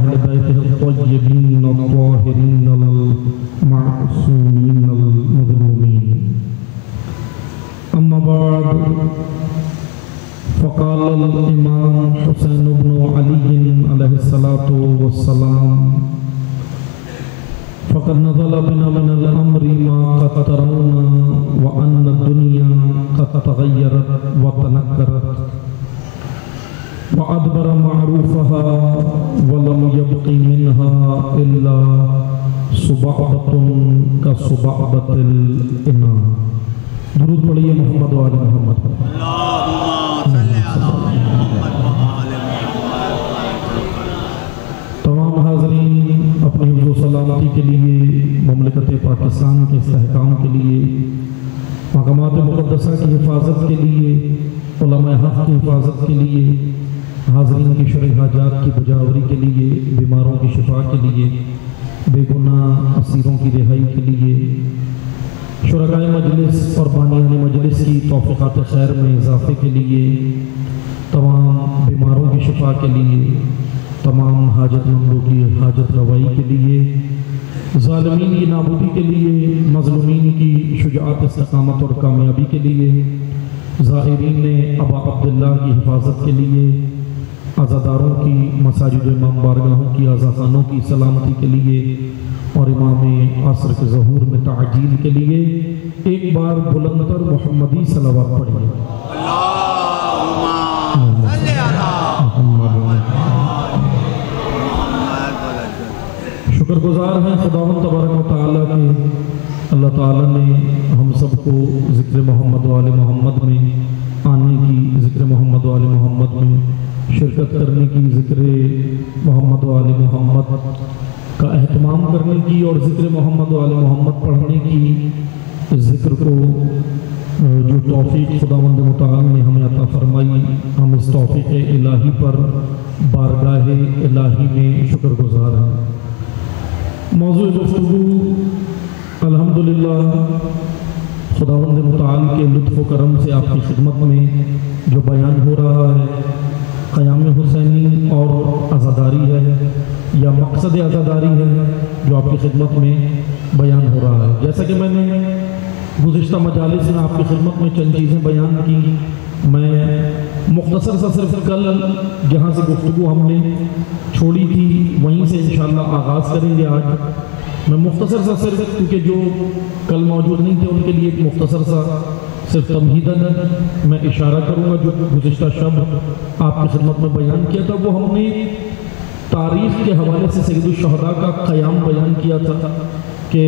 أهل بيته الطيبين الطاهرين المعصومين المظلومين. أما بعد، فقال الإمام حسين بن علي عليه الصلاة والسلام: فقد نزل بنا من الأمر ما قد ترون وأن الدنيا قد تغيرت وتنكرت وأدبر معروفها ولم يبق منها إلا صبعبة كصبعبة الإمام. درود پڑھیے محمد و آل محمد. تمام حاضرین اپنی حفظ و سلامتی کے لیے، مملکت پاکستان کے استحکام کے لیے، مقامات مقدسہ کی حفاظت کے لیے، علماء حق کی حفاظت کے لیے، حاضرین کی شرعی حاجات کی بجاوری کے لیے، بیماروں کی شفا کے لیے، بے گناہ اسیروں کی رہائی کے لیے، شرکائے مجلس اور بانیان مجلس کی توفیقات خیر میں اضافے کے لیے، تمام بیماروں کی شفا کے لیے، تمام حاجت مندوں کی حاجت روائی کے لیے، ظالمین کی نابودی کے لیے، مظلومین کی شجاعت استقامت اور کامیابی کے لیے، زائرین ابا عبداللہ کی حفاظت کے لیے، عزاداروں کی مساجد و امام بارگاہوں کی عزاخانوں کی سلامتی کے لیے اور امام عصر کے ظہور میں تعجیل کے لیے ایک بار بلندتر محمدی صلوات پڑھیے. شکر گزار ہیں خداوند تبارک و تعالیٰ کے، اللہ تعالیٰ نے ہم سب کو ذکر محمد و آل محمد میں آنے کی، ذکر محمد و آل محمد میں شرکت کرنے کی، ذکر محمد و آل محمد کا اہتمام کرنے کی اور ذکر محمد و آل محمد پڑھنے کی، ذکر کو جو توفیق خداوند متعال نے ہمیں عطا فرمائی، ہم اس توفیق الہی پر بارگاہ الہی میں شکر گزار ہیں. موضوع گفتگو الحمدللہ خداوند متعال کے لطف و کرم سے آپ کی خدمت میں جو بیان ہو رہا ہے، قیام حسینی اور عزاداری ہے یا مقصد عزاداری ہے جو آپ کی خدمت میں بیان ہو رہا ہے. جیسا کہ میں نے گزشتہ مجالس میں آپ کی خدمت میں چند چیزیں بیان کی، میں مختصر سا صرف کل جہاں سے گفتگو ہم نے چھوڑی تھی وہیں سے انشاءاللہ آغاز کریں گے. آج میں مختصر سا صرف، کیونکہ جو کل موجود نہیں تھے ان کے لیے ایک مختصر سا صرف تمہیداً میں اشارہ کروں گا. جو گزشتہ شب آپ کی خدمت میں بیان کیا تھا وہ ہم نے تاریخ کے حوالے سے سید الشہداء کا قیام بیان کیا تھا کہ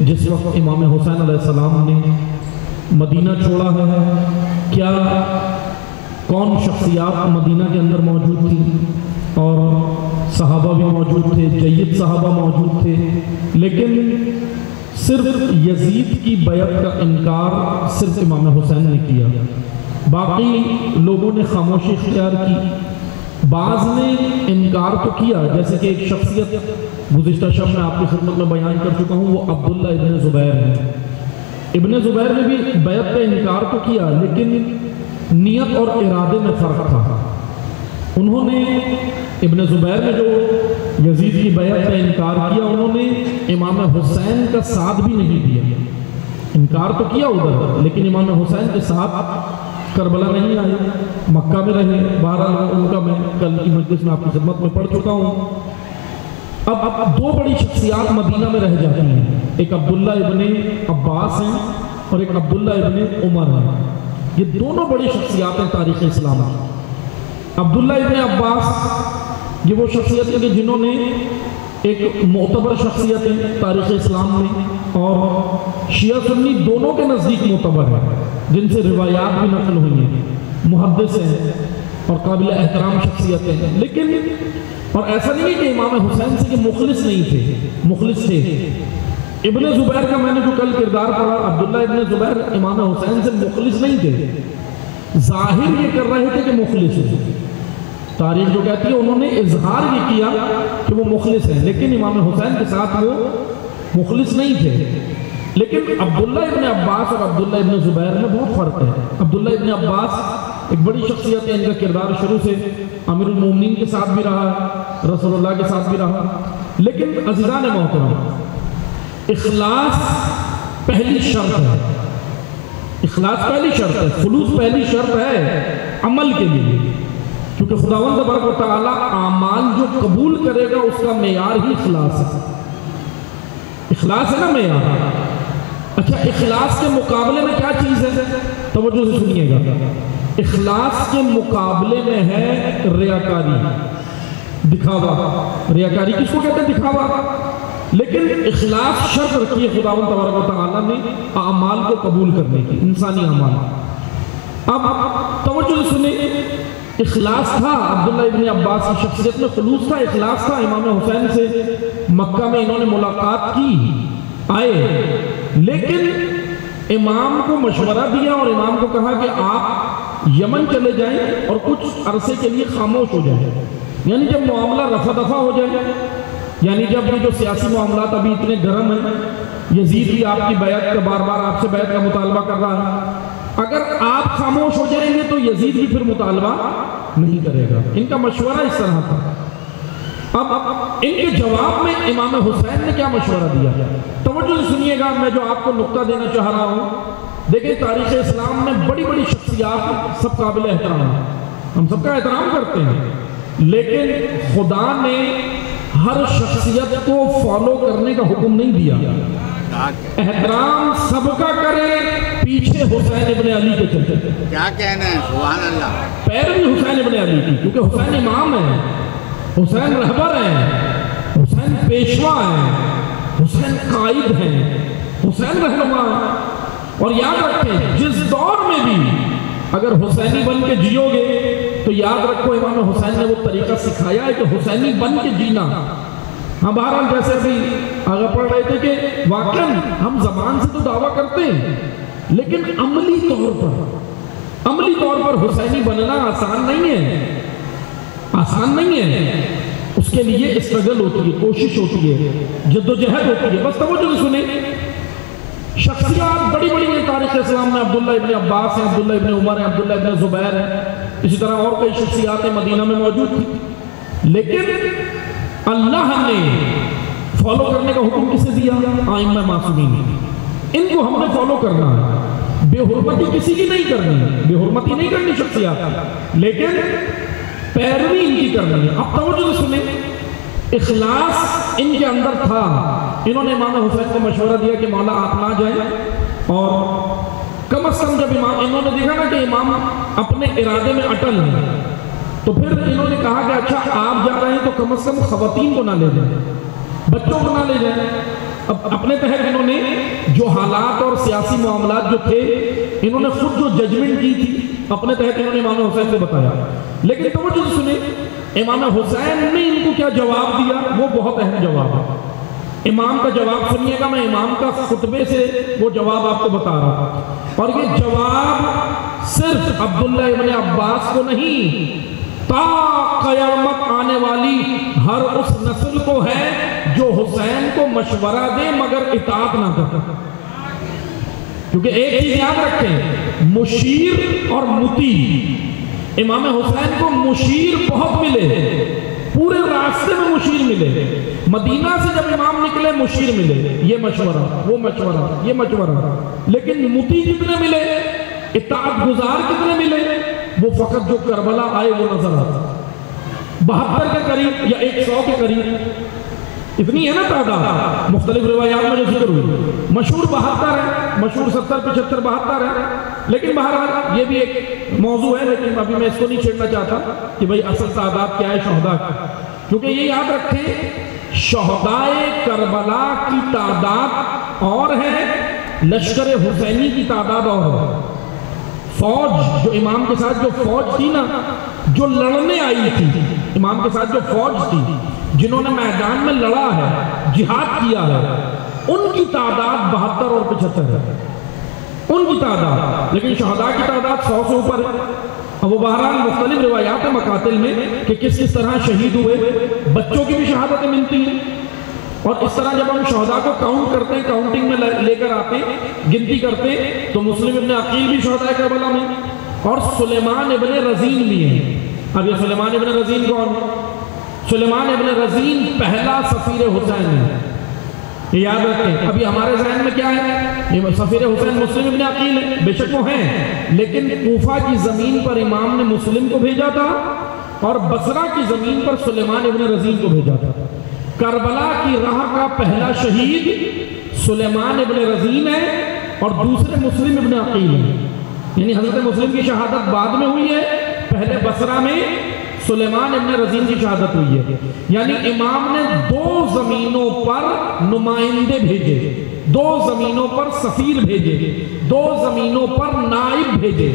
جس وقت امام حسین علیہ السلام نے مدینہ چھوڑا ہے، کیا کون شخصیات مدینہ کے اندر موجود تھی، اور صحابہ بھی موجود تھے، جید صحابہ موجود تھے، لیکن صرف یزید کی بیعت کا انکار صرف امام حسین نے کیا. باقی لوگوں نے خاموشی اختیار کی. بعض نے انکار تو کیا، جیسے کہ ایک شخصیت گزشتہ شب میں آپ کی خدمت میں بیان کر چکا ہوں، وہ عبداللہ ابن زبیر ہے. ابن زبیر نے بھی بیعت کا انکار تو کیا، لیکن نیت اور ارادے میں فرق تھا. انہوں نے ابن زبیر نے جو یزید کی بیعت کا انکار کیا، انہوں نے امام حسین کا ساتھ بھی نہیں دیا. انکار تو کیا ادھر، لیکن امام حسین کے ساتھ کربلا نہیں آئے، مکہ میں رہے. بہرحال ان کا میں کل کی مجلس میں آپ کی خدمت میں پڑھ چکا ہوں. اب دو بڑی شخصیات مدینہ میں رہ جاتی ہیں، ایک عبداللہ ابن عباس ہیں اور ایک عبداللہ ابن عمر ہیں. یہ دونوں بڑی شخصیات ہیں تاریخ اسلام کی. عبداللہ ابن عباس یہ وہ شخصیت ہے کہ جنہوں نے ایک معتبر شخصیت ہے تاریخ اسلام میں، اور شیعہ سنی دونوں کے نزدیک معتبر ہے، جن سے روایات بھی نقل ہوئی ہیں، محدث ہیں اور قابل احترام شخصیتیں ہیں. لیکن اور ایسا نہیں ہے کہ امام حسین سے کہ مخلص نہیں تھے، مخلص تھے. ابن زبیر کا میں نے جو کل کردار پڑھا، عبداللہ ابن زبیر امام حسین سے مخلص نہیں تھے، ظاہر یہ کر رہے تھے کہ مخلص ہیں. تاریخ جو کہتی ہے انہوں نے اظہار یہ کیا کہ وہ مخلص ہیں، لیکن امام حسین کے ساتھ وہ مخلص نہیں تھے. لیکن عبداللہ ابن عباس اور عبداللہ ابن زبیر میں بہت فرق ہے. عبداللہ ابن عباس ایک بڑی شخصیت ہے، ان کا کردار شروع سے امیر المومنین کے ساتھ بھی رہا، رسول اللہ کے ساتھ بھی رہا. لیکن عزیزان محترم، اخلاص پہلی شرط ہے. اخلاص پہلی شرط ہے، خلوص پہلی شرط ہے عمل کے لیے، کیونکہ خداوند تبارک و تعالیٰ اعمال جو قبول کرے گا اس کا معیار ہی اخلاص ہے. اخلاص ہے نا معیار. اچھا، اخلاص کے مقابلے میں کیا چیز ہے؟ توجہ سے سنیے گا. اخلاص کے مقابلے میں ہے ریاکاری، دکھاوا. ریاکاری کس کو کہتے ہیں؟ دکھاوا. لیکن اخلاص شرط رکھی ہے خداوند تبارک و تعالیٰ نے اعمال کو قبول کرنے کی، انسانی اعمال. اب توجہ سے سنیں، اخلاص تھا عبداللہ ابن عباس کی شخصیت میں، خلوص تھا، اخلاص تھا. امام حسین سے مکہ میں انہوں نے ملاقات کی، آئے، لیکن امام کو مشورہ دیا اور امام کو کہا کہ آپ یمن چلے جائیں اور کچھ عرصے کے لیے خاموش ہو جائیں. یعنی جب معاملہ رفع دفع ہو جائے، یعنی جب یہ جو سیاسی معاملات ابھی اتنے گرم ہیں، یزید بھی آپ کی بیعت کا بار بار آپ سے بیعت کا مطالبہ کر رہا ہے، اگر آپ خاموش ہو جائیں گے تو یزید بھی پھر مطالبہ نہیں کرے گا. ان کا مشورہ اس طرح تھا. اب ان کے جواب میں امام حسین نے کیا مشورہ دیا؟ توجہ سے سنیے گا، میں جو آپ کو نقطہ دینا چاہ رہا ہوں. دیکھیں، تاریخ اسلام میں بڑی بڑی شخصیات سب قابل احترام ہیں، ہم سب کا احترام کرتے ہیں، لیکن خدا نے ہر شخصیت کو فالو کرنے کا حکم نہیں دیا. احترام سب کا کرے، پیچھے حسین ابن علی کے چلتے. کیا کہنا ہے؟ سبحان اللہ. پیروی حسین ابن علی کی، کیونکہ حسین امام ہے، حسین رہبر ہیں، حسین پیشوا ہیں، حسین قائد ہیں، حسین رہنما ہیں. اور یاد رکھیں، جس دور میں بھی اگر حسینی بن کے جیو گے تو یاد رکھو امام حسین نے وہ طریقہ سکھایا ہے کہ حسینی بن کے جینا. ہاں بہرحال جیسے بھی آگے پڑھ رہے تھے کہ واقعاً ہم زبان سے تو دعویٰ کرتے ہیں، لیکن عملی طور پر حسینی بننا آسان نہیں ہے. آسان نہیں ہے. اس کے لیے اسٹرگل ہوتی ہے، کوشش ہوتی ہے، جدوجہد ہوتی ہے. بس توجہ سے سنیں، شخصیات بڑی بڑی ہیں تاریخ اسلام میں. عبداللہ ابن عباس ہیں، عبداللہ ابن عمر ہیں، عبداللہ ابن زبیر ہیں، اسی طرح اور کئی شخصیات مدینہ میں موجود تھی. لیکن اللہ نے فالو کرنے کا حکم کسے دیا؟ ائمہ معصومین. ان کو ہم نے فالو کرنا ہے. بے حرمتی کسی کی نہیں کرنی، بے حرمتی نہیں کرنی شخصیات، لیکن پیروی ان کی کرنی ہے. اب توجہ سے سنیں، اخلاص ان کے اندر تھا. انہوں نے امام حسین کو مشورہ دیا کہ مولا آپ نہ جائیں، اور کم از کم جب انہوں نے دیکھا نا کہ امام اپنے ارادے میں اٹل ہیں، تو پھر انہوں نے کہا کہ اچھا آپ جا رہے ہیں تو کم از کم خواتین کو نہ لے جائیں، بچوں کو نہ لے جائیں. اب اپنے تحت انہوں نے جو حالات اور سیاسی معاملات جو تھے، انہوں نے خود جو ججمنٹ کی تھی اپنے تحت انہوں نے امام حسین سے بتایا. لیکن توجہ سے سنیں، امام حسین نے ان کو کیا جواب دیا؟ وہ بہت اہم جواب ہے. امام کا جواب سنیے گا، میں امام کا خطبے سے وہ جواب آپ کو بتا رہا ہوں. اور یہ جواب صرف عبداللہ ابن عباس کو نہیں، تا قیامت آنے والی ہر اس نسل کو ہے جو حسین کو مشورہ دے مگر اطاعت نہ کرے. کیونکہ ایک چیز یاد رکھیں، مشیر اور مطیع. امام حسین کو مشیر بہت ملے، پورے راستے میں مشیر ملے. مدینہ سے جب امام نکلے مشیر ملے، یہ مشورہ، وہ مشورہ، یہ مشورہ. لیکن مطیع کتنے ملے، اطاعت گزار کتنے ملے؟ وہ فقط جو کربلا آئے وہ نظر آتا. 72 کے قریب یا 100 کے قریب، اتنی ہے نا تعداد. مختلف روایات میں جو ذکر ہوئی، مشہور 72 ہے، مشہور 70 75 72 ہے. لیکن بہرحال یہ بھی ایک موضوع ہے، لیکن ابھی میں اس کو نہیں چھیڑنا چاہتا کہ بھئی اصل تعداد کیا ہے شہداء کی. کیونکہ یہ یاد رکھیں، شہدائے کربلا کی تعداد اور ہے، لشکر حسینی کی تعداد اور ہے. فوج جو امام کے ساتھ جو فوج تھی نا، جو لڑنے آئی تھی امام کے ساتھ، جو فوج تھی جنہوں نے میدان میں لڑا ہے، جہاد کیا ہے، ان کی تعداد 72 اور 75 ہے، ان کی تعداد. لیکن شہداء کی تعداد 100 سے اوپر ہے. اب وہ بہرحال مختلف روایات مقاتل میں کہ کس کس طرح شہید ہوئے، بچوں کی بھی شہادتیں ملتی ہیں. اور اس طرح جب ہم شہداء کو کاؤنٹ کرتے ہیں، کاؤنٹنگ میں لے کر آتے ہیں، گنتی کرتے ہیں، تو مسلم ابن عقیل بھی شہداء کربلا میں، اور سلیمان ابن رزین بھی ہیں۔ اب یہ سلیمان ابن رزین کون؟ سلیمان ابن رزین پہلا سفیر حسین ہے، یہ یاد رکھیں۔ ابھی ہمارے ذہن میں کیا ہے؟ یہ سفیر حسین مسلم ابن عقیل ہے، بے شک وہ ہیں، لیکن کوفہ کی زمین پر امام نے مسلم کو بھیجا تھا اور بصرہ کی زمین پر سلیمان ابن رزین کو بھیجا تھا۔ کربلا کی راہ کا پہلا شہید سلیمان ابن رزین ہے اور دوسرے مسلم ابن عقیل ہیں، یعنی حضرت مسلم کی شہادت بعد میں ہوئی ہے، پہلے بصرہ میں سلیمان ابن رزین کی شہادت ہوئی ہے۔ یعنی امام نے 2 زمینوں پر نمائندے بھیجے، 2 زمینوں پر سفیر بھیجے، 2 زمینوں پر نائب بھیجے،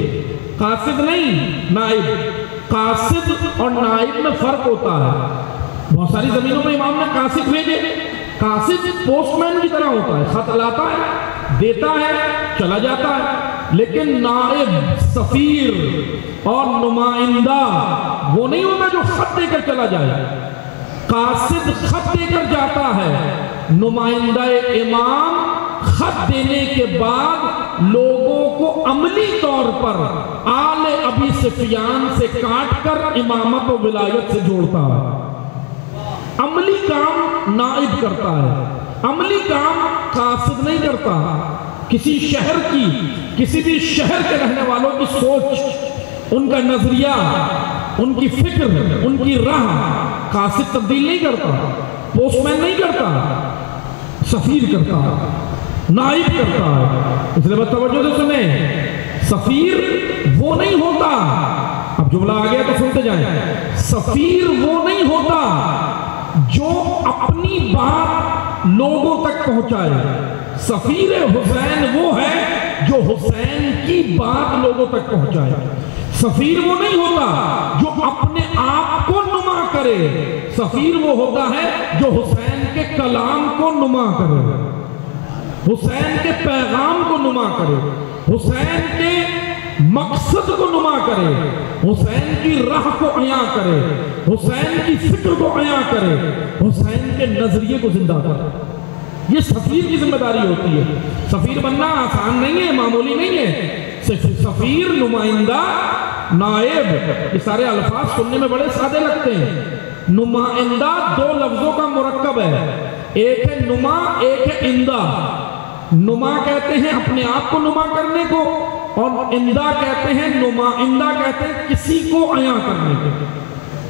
قاصد نہیں نائب۔ قاصد اور نائب میں فرق ہوتا ہے۔ بہت ساری زمینوں میں امام نے قاصد بھیجے، قاصد پوسٹ مین کی طرح ہوتا ہے، خط لاتا ہے، دیتا ہے، چلا جاتا ہے، لیکن نائب، سفیر اور نمائندہ وہ نہیں ہوتا جو خط دے کر چلا جائے۔ قاصد خط دے کر جاتا ہے، نمائندہ امام خط دینے کے بعد لوگوں کو عملی طور پر آل ابی سفیان سے کاٹ کر امامت و ولایت سے جوڑتا ہے۔ عملی کام نائب کرتا ہے، عملی کام قاصد نہیں کرتا۔ کسی شہر کی، کسی بھی شہر کے رہنے والوں کی سوچ، ان کا نظریہ، ان کی فکر، ان کی راہ قاصد تبدیل نہیں کرتا، پوسٹ مین نہیں کرتا، سفیر کرتا ہے، نائب کرتا ہے۔ اس لئے بس توجہ سے سنیں، سفیر وہ نہیں ہوتا، اب جملہ آ گیا تو سنتے جائیں، سفیر وہ نہیں ہوتا جو اپنی بات لوگوں تک پہنچائے، سفیر حسین وہ ہے جو حسین کی بات لوگوں تک پہنچائے۔ سفیر وہ نہیں ہوتا جو اپنے آپ کو نما کرے، سفیر وہ ہوتا ہے جو حسین کے کلام کو نما کرے، حسین کے پیغام کو نما کرے، حسین کے مقصد کو نما کرے، حسین کی راہ کو عیاں کرے، حسین کی فکر کو عیاں کرے، حسین کے نظریے کو زندہ کرے۔ یہ سفیر کی ذمہ داری ہوتی ہے۔ سفیر بننا آسان نہیں ہے، معمولی نہیں ہے۔ سفیر، نمائندہ، نائب، یہ سارے الفاظ سننے میں بڑے سادے لگتے ہیں۔ نمائندہ 2 لفظوں کا مرکب ہے، ایک ہے نما، ایک ہے اندہ۔ نما کہتے ہیں اپنے آپ کو نما کرنے کو، اور اندہ کہتے ہیں، نمائندہ کہتے ہیں کسی کو عیاں کرنے کو۔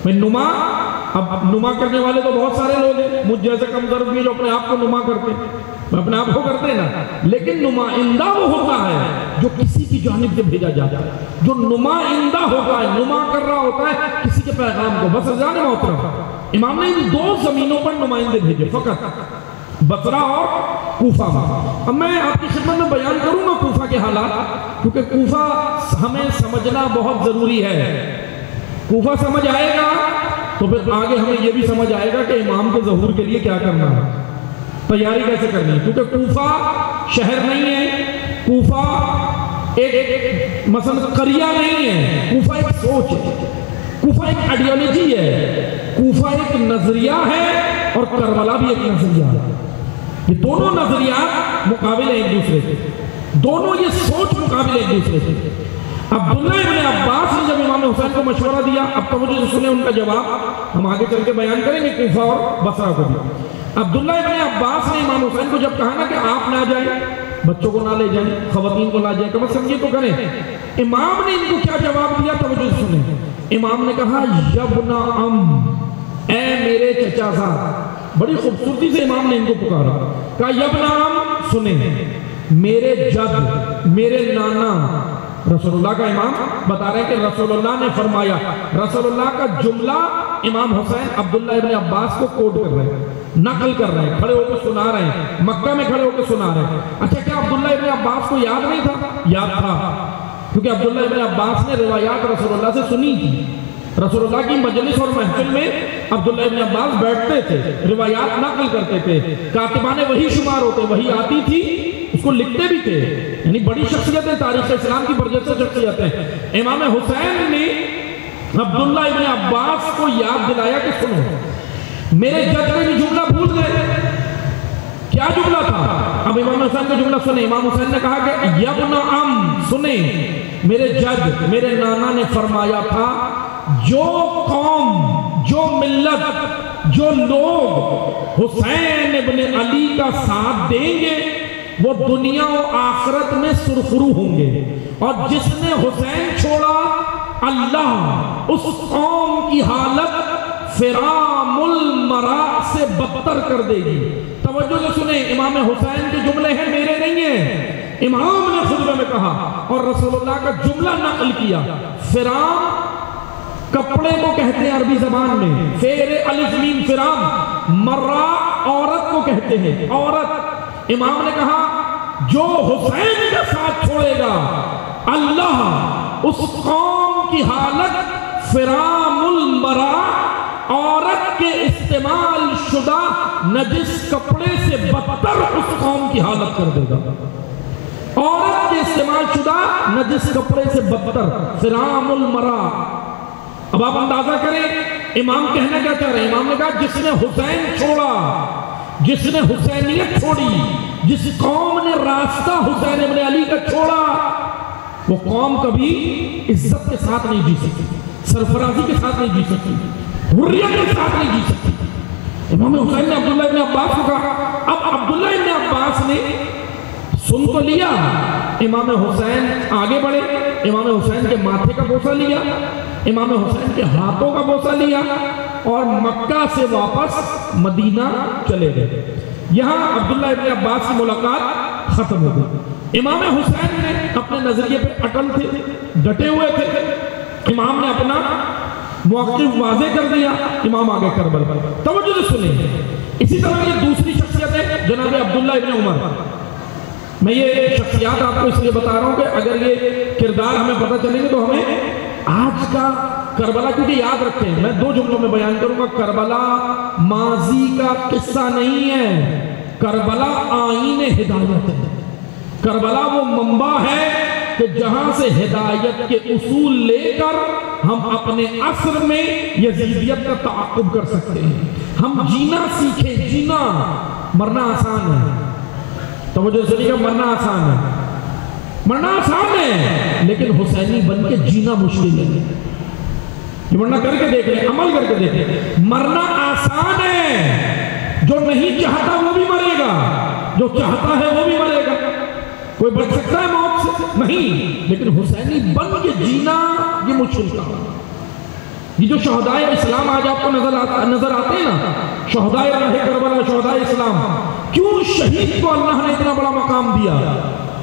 میں نما، اب نما کرنے والے تو بہت سارے لوگ ہیں، مجھ جیسے کمزور بھی جو اپنے آپ کو نما کرتے ہیں، میں اپنے آپ کو کرتے ہیں نا، لیکن نمائندہ وہ ہوتا ہے جو کسی کی جانب سے بھیجا جاتا ہے، جو نمائندہ ہوتا ہے، نما کر رہا ہوتا ہے کسی کے پیغام کو۔ بس رضان محترم، امام نے ان 2 زمینوں پر نمائندے بھیجے فقط، بصرہ اور کوفہ میں۔ اب میں آپ کی خدمت میں بیان کروں گا کوفہ کے حالات، کیونکہ کوفہ ہمیں سمجھنا بہت ضروری ہے۔ کوفہ سمجھ آئے گا تو پھر آگے ہمیں یہ بھی سمجھ آئے گا کہ امام کے ظہور کے لیے کیا کرنا ہے، تیاری کیسے کرنی ہے۔ کیونکہ کوفہ شہر نہیں ہے، کوفہ ایک مثلا قریہ نہیں ہے، کوفہ ایک سوچ ہے، کوفہ ایک آئیڈیالوجی ہے، کوفہ ایک نظریہ ہے، اور کربلا بھی ایک نظریہ ہے۔ یہ دونوں نظریات مقابل ہیں ایک دوسرے کے، دونوں یہ سوچ مقابل ایک دوسرے کے۔ عبداللہ ابن عباس نے جب امام حسین کو مشورہ دیا، اب توجہ سے سنیں ان کا جواب، ہم آگے چل کے بیان کریں گے کوفہ اور بصرہ کو بھی۔ عبداللہ ابن عباس نے امام حسین کو جب کہا نا کہ آپ نہ جائیں، بچوں کو نہ لے جائیں، خواتین کو نہ جائیں، کم سمجھے تو کریں، امام نے ان کو کیا جواب دیا، توجہ سے سنیں۔ امام نے کہا یبن ام، اے میرے چچا صاحب، بڑی خوبصورتی سے امام نے ان کو پکارا، کہا یبن ام، سنیں، میرے جد، میرے نانا۔ رسول اللہ کا امام بتا رہے ہیں کہ رسول اللہ نے فرمایا، رسول اللہ کا جملہ امام حسین عبداللہ ابن عباس کو کوٹ کر رہے ہیں، نقل کر رہے ہیں، کھڑے ہو کے سنا رہے ہیں، مکہ میں کھڑے ہو کے سنا رہے ہیں۔ اچھا کیا عبداللہ ابن عباس کو یاد نہیں تھا؟ یاد تھا، کیونکہ عبداللہ ابن عباس نے روایات رسول اللہ سے سنی تھی۔ رسول اللہ کی مجلس اور محفل میں عبداللہ ابن عباس بیٹھتے تھے، روایات نقل کرتے تھے، کاتبان وہی شمار ہوتے، وہی آتی تھی، اس کو لکھتے بھی تھے، یعنی بڑی شخصیتیں، تاریخ اسلام کی برجستہ شخصیتیں۔ امام حسین نے عبداللہ ابن عباس کو یاد دلایا کہ سنو، میرے جد میں بھی جملہ بھول گئے، کیا جملہ تھا؟ اب امام حسین کا جملہ سنیں۔ امام حسین نے کہا کہ یبن ام، سنیں، میرے جد میرے نانا نے فرمایا تھا جو قوم جو ملت جو لوگ حسین ابن علی کا ساتھ دیں گے وہ دنیا و آخرت میں سرخرو ہوں گے، اور جس نے حسین چھوڑا اللہ اس قوم کی حالت فرام المرا سے بدتر کر دے گی۔ توجہ سے سنیں، امام حسین کے جملے ہیں، میرے نہیں ہیں، امام نے خطبہ میں کہا اور رسول اللہ کا جملہ نقل کیا۔ فرام کپڑے کو کہتے ہیں عربی زبان میں، فیر الف میم فرام، مرا عورت کو کہتے ہیں، عورت۔ امام نے کہا جو حسین کا ساتھ چھوڑے گا اللہ اس قوم کی حالت فرام المرا، عورت کے استعمال شدہ نجس کپڑے سے بدتر اس قوم کی حالت کر دے گا۔ عورت کے استعمال شدہ نجس کپڑے سے بدتر، فرام المرا۔ اب آپ اندازہ کریں امام کہنا کیا چاہ رہے ہیں؟ امام نے کہا جس نے حسین چھوڑا، جس نے حسینیت چھوڑی، جس قوم نے راستہ حسین ابن علی کا چھوڑا، وہ قوم کبھی عزت کے ساتھ نہیں جی سکتی، سرفرازی کے ساتھ نہیں جی سکتی، حریت کے ساتھ نہیں جی سکتی۔ امام حسین نے عبداللہ ابن عباس کو کہا، اب عبداللہ ابن عباس نے سن تو لیا، امام حسین آگے بڑھے، امام حسین کے ماتھے کا بوسہ لیا، امام حسین کے ہاتھوں کا بوسہ لیا اور مکہ سے واپس مدینہ چلے گئے۔ یہاں عبداللہ ابن عباس کی ملاقات ختم ہو گئی۔ امام حسین نے اپنے نظریے پہ اٹل تھے، ڈٹے ہوئے تھے، امام نے اپنا موقف واضح کر دیا، امام آگے کربلا۔ توجہ سے سنیں، اسی طرح یہ دوسری شخصیت ہے جناب عبداللہ ابن عمر۔ میں یہ شخصیات آپ کو اس لیے بتا رہا ہوں کہ اگر یہ کردار ہمیں پتہ چلیں گے تو ہمیں آج کا کربلا، کیونکہ یاد رکھیں میں دو جملوں میں بیان کروں گا، کربلا ماضی کا قصہ نہیں ہے، کربلا آئین ہدایت ہے۔ کربلا وہ منبع ہے کہ جہاں سے ہدایت کے اصول لے کر ہم اپنے عصر میں یزیدیت کا تعاقب کر سکتے ہیں، ہم جینا سیکھیں۔ جینا، مرنا آسان ہے، توجہ سے نہیں کہ مرنا آسان ہے، مرنا آسان ہے لیکن حسینی بن کے جینا مشکل ہے۔ یہ مرنا کر کے دیکھ لیں، عمل کر کے دیکھ لیں۔ مرنا آسان ہے، جو نہیں چاہتا وہ بھی مرے گا، جو چاہتا ہے وہ بھی مرے گا۔ کوئی بچ سکتا ہے موت سے؟ نہیں، لیکن حسینی بن کے جینا یہ مشکل کام ہے۔ یہ جو شہدائے اسلام آج آپ کو نظر آتے ہیں نا، شہدائے راہ کربلا، شہدائے اسلام، کیوں شہید کو اللہ نے اتنا بڑا مقام دیا؟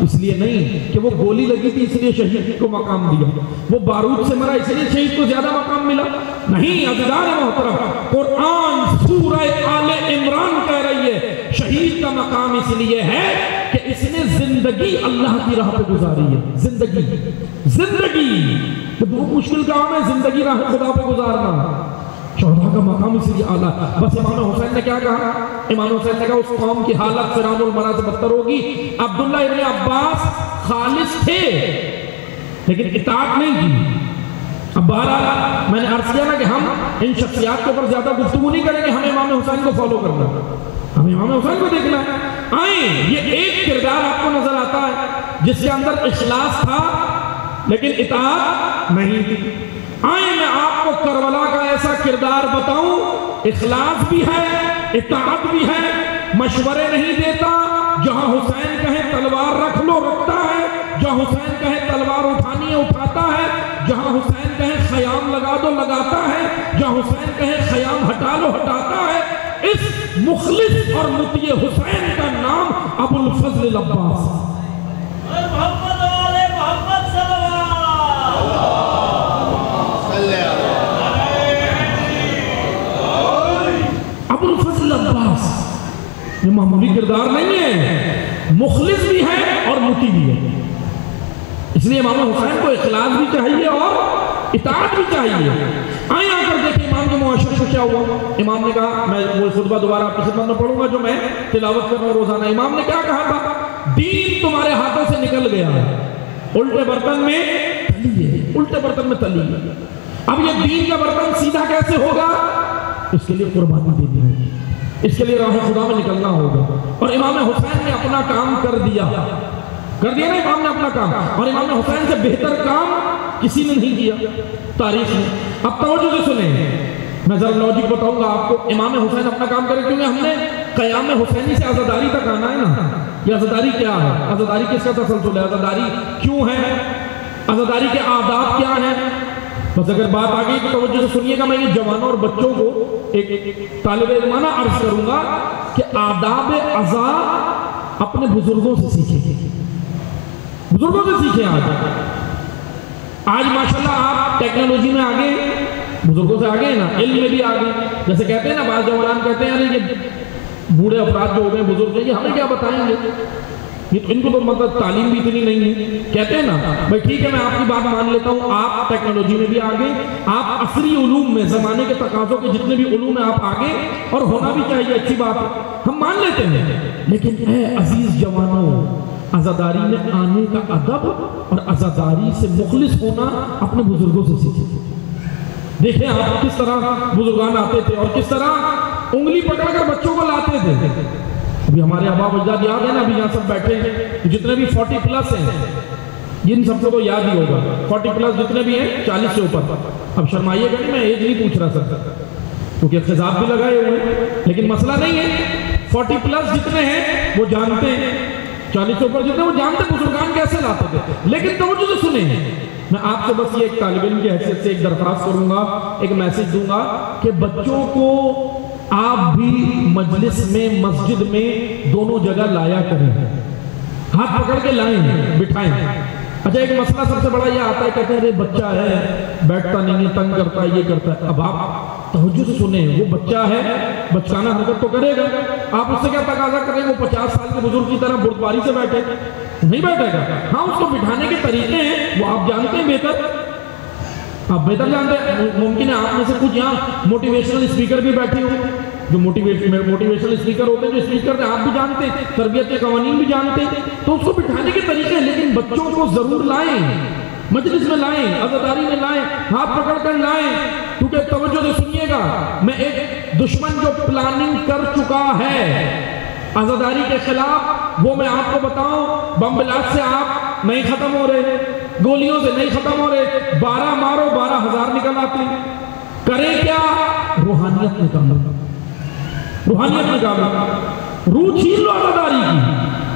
اس لیے نہیں کہ وہ گولی لگی تھی اس لیے شہید کو مقام دیا، وہ بارود سے مرا اس لیے شہید کو زیادہ مقام ملا، نہیں۔ عزیزان محترم، قرآن سورہ آل عمران کہہ رہی ہے شہید کا مقام اس لیے ہے کہ اس نے زندگی اللہ کی راہ پہ گزاری ہے۔ زندگی تو بہت مشکل کام ہے، زندگی راہ خدا پہ گزارنا۔ شہداء کا مقام اس لیے اعلیٰ۔ بس امام حسین نے کیا کہا؟ امام حسین نے کہا اس قوم کی حالت فرام المرا سے بدتر ہوگی۔ عبداللہ ابن عباس خالص تھے لیکن اطاعت نہیں کی۔ اب بہرحال میں نے عرض کیا نا کہ ہم ان شخصیات کے اوپر زیادہ گفتگو نہیں کریں گے، ہمیں امام حسین کو فالو کرنا، ہمیں امام حسین کو دیکھنا ہے۔ آئیں، یہ ایک کردار آپ کو نظر آتا ہے جس کے اندر اخلاص تھا لیکن اطاعت نہیں تھی۔ آئیں میں آپ کو کربلا کا ایسا کردار بتاؤں، اخلاص بھی ہے، اطاعت بھی ہے، مشورے نہیں دیتا، جہاں حسین کہے تلوار رکھ لو رکھتا ہے، جہاں حسین کہے تلوار اٹھانی ہے اٹھاتا ہے، جہاں حسین کہے خیام لگا دو لگاتا ہے، جہاں حسین کہے خیام ہٹا لو ہٹاتا ہے۔ اس مخلص اور مطیع حسین کا نام ابو الفضل العباس۔ ابو الفضل عباس یہ معمولی کردار نہیں ہے، مخلص بھی ہے اور مطیع بھی ہے۔ اس لیے امام حسین کو اخلاص بھی چاہیے اور اطاعت بھی چاہیے۔ آئیں آ کر دیکھیں امام کے معاشرے کو کیا ہوا۔ امام نے کہا، میں وہ خطبہ دوبارہ آپ کی خدمت میں پڑھوں گا جو میں تلاوت کر رہا ہوں روزانہ۔ امام نے کیا کہا تھا؟ دین تمہارے ہاتھوں سے نکل گیا، الٹے برتن میں تلیے، الٹے برتن میں تلیے۔ اب یہ دین کا برتن سیدھا کیسے ہوگا؟ اس کے لیے قربانی دینی ہوگی، اس کے لیے راہ خدا میں نکلنا ہوگا۔ اور امام حسین نے اپنا کام کر دیا۔ کر دیا نا امام نے اپنا کام، اور امام حسین سے بہتر کام کسی نے نہیں کیا تاریخ میں۔ اب توجہ سے سنیں، میں ذرا لاجک بتاؤں گا آپ کو۔ امام حسین اپنا کام کرے کیونکہ ہم نے قیام حسینی سے عزاداری تک آنا ہے نا۔ یہ عزاداری کیا ہے؟ عزاداری کس کا تسلسل ہے؟ عزاداری کیوں ہے؟ عزاداری کے آداب کیا ہیں؟ بس اگر بات آ گئی تو توجہ سے سنیے گا، میں یہ جوانوں اور بچوں کو ایک طالب علمانہ عرض کروں گا کہ آداب عزا اپنے بزرگوں سے سیکھیں، بزرگوں سے سیکھیں۔ آج ماشاءاللہ آپ ٹیکنالوجی میں آگے، بزرگوں سے آگے ہیں نا، علم میں بھی آگے۔ جیسے کہتے ہیں نا، بعض جوان کہتے ہیں ارے یہ بوڑھے افراد جو ہو گئے، بزرگ یہ ہمیں کیا بتائیں گے، یہ ان کو تو مطلب تعلیم بھی اتنی نہیں ہے۔ کہتے ہیں نا بھائی ٹھیک ہے، میں آپ کی بات مان لیتا ہوں، آپ ٹیکنالوجی میں بھی آگے، آپ عصری علوم میں، زمانے کے تقاضوں کے جتنے بھی علوم ہیں آپ آگے، اور ہونا بھی چاہیے، اچھی بات ہے، ہم مان لیتے ہیں۔ لیکن اے عزیز جوانوں، عزاداری میں آنے کا ادب اور عزاداری سے مخلص ہونا اپنے بزرگوں سے سیکھیں۔ دیکھیں آپ کس طرح بزرگان آتے تھے اور کس طرح انگلی پکڑ کر بچوں کو لاتے تھے۔ ابھی ہمارے آبا و اجداد یاد ہے نا، ابھی یہاں سب بیٹھے ہیں جتنے بھی 40 پلس ہیں، جن سب کو تو یاد ہی ہوگا، 40 پلس جتنے بھی ہیں، 40 سے اوپر۔ اب شرمائیے گا، میں ایج نہیں پوچھ رہا سر، کیونکہ خضاب بھی لگائے ہوئے ہیں، لیکن مسئلہ نہیں ہے۔ 40 پلس جتنے ہیں وہ جانتے ہیں، 40 سے اوپر جتنے وہ جانتے ہیں بزرگان کیسے لاتے تھے۔ لیکن توجہ سے سنیں، میں آپ سے بس یہ ایک طالب علم کی حیثیت سے ایک درخواست کروں گا، ایک میسج دوں گا کہ بچوں کو آپ بھی مجلس میں، مسجد میں، دونوں جگہ لایا کریں، ہاتھ پکڑ کے لائیں، بٹھائیں۔ اچھا ایک مسئلہ سب سے بڑا یہ آتا ہے، کہتے ہیں ارے بچہ ہے، بیٹھتا نہیں ہے، تنگ کرتا ہے، یہ کرتا ہے۔ اب آپ توجہ سے سنیں، وہ بچہ ہے، بچانہ حرکت تو کرے گا، آپ اس سے کیا تقاضا کریں وہ 50 سال کے بزرگ کی طرح بردباری سے بیٹھے؟ نہیں بیٹھے گا۔ ہاں اس کو بٹھانے کے طریقے ہیں، وہ آپ جانتے ہیں بہتر، آپ بہتر جانتے ہیں۔ ممکن ہے آپ میں سے کچھ یہاں موٹیویشنل اسپیکر بھی بیٹھے ہوں، جو موٹیویشنل اسپیکر ہوتے ہیں، جو اسپیکر آپ بھی جانتے ہیں، تربیت کے قوانین بھی جانتے ہیں، تو اس کو بٹھانے کے طریقے ہیں۔ لیکن بچوں کو ضرور لائیں، مجلس میں لائیں، عزاداری میں لائیں، ہاتھ پکڑ کر لائیں، کیونکہ توجہ سے سنیے گا، میں ایک دشمن جو پلاننگ کر چکا ہے عزاداری کے خلاف، وہ میں آپ کو بتاؤں، بم بلاسٹ سے آپ نہیں ختم ہو رہے، گولیوں سے نہیں ختم ہو رہے، 12 مارو 12,000 نکل آتے ہیں۔ کریں کیا؟ روحانیت نکالو، روحانیت نکالو، روح چھین لو عزاداری کی،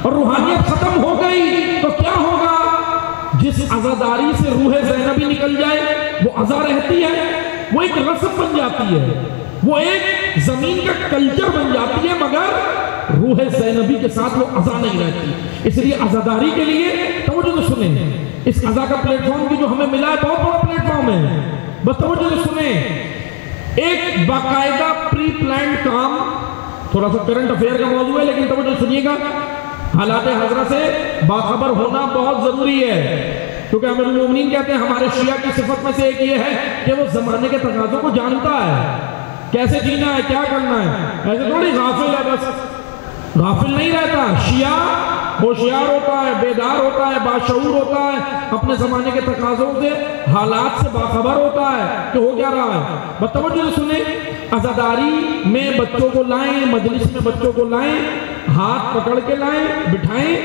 اور روحانیت ختم ہو گئی تو کیا ہوگا؟ جس عزاداری سے روح زینبی نکل جائے وہ عزا رہتی ہے، وہ ایک رسم بن جاتی ہے، وہ ایک زمین کا کلچر بن جاتی ہے، مگر روح زینبی کے ساتھ وہ عزا نہیں رہتی۔ اس لیے عزاداری کے لیے توجہ سے سنیں، اس عزا کا پلیٹ فارم کی جو ہمیں ملا ہے بہت بڑا پلیٹ فارم ہے، بس توجہ سے سنیں، ایک باقاعدہ پری پلانڈ کام، تھوڑا سا کرنٹ افیئر کا موضوع ہے لیکن توجہ سنیے گا، حالات حاضرہ سے باخبر ہونا بہت ضروری ہے، کیونکہ امیر المومنین کہتے ہیں ہمارے شیعہ کی صفت میں سے ایک یہ ہے کہ وہ زمانے کے تقاضوں کو جانتا ہے، کیسے جینا ہے، کیا کرنا ہے، ایسے تھوڑی غافل ہے، بس غافل نہیں رہتا۔ شیعہ ہوشیار ہوتا ہے، بیدار ہوتا ہے، باشعور ہوتا ہے، اپنے زمانے کے تقاضوں سے، حالات سے باخبر ہوتا ہے کہ ہو کیا رہا ہے۔ بس توجہ سے سنیں، عزاداری میں بچوں کو لائیں، مجلس میں بچوں کو لائیں، ہاتھ پکڑ کے لائیں، بٹھائیں،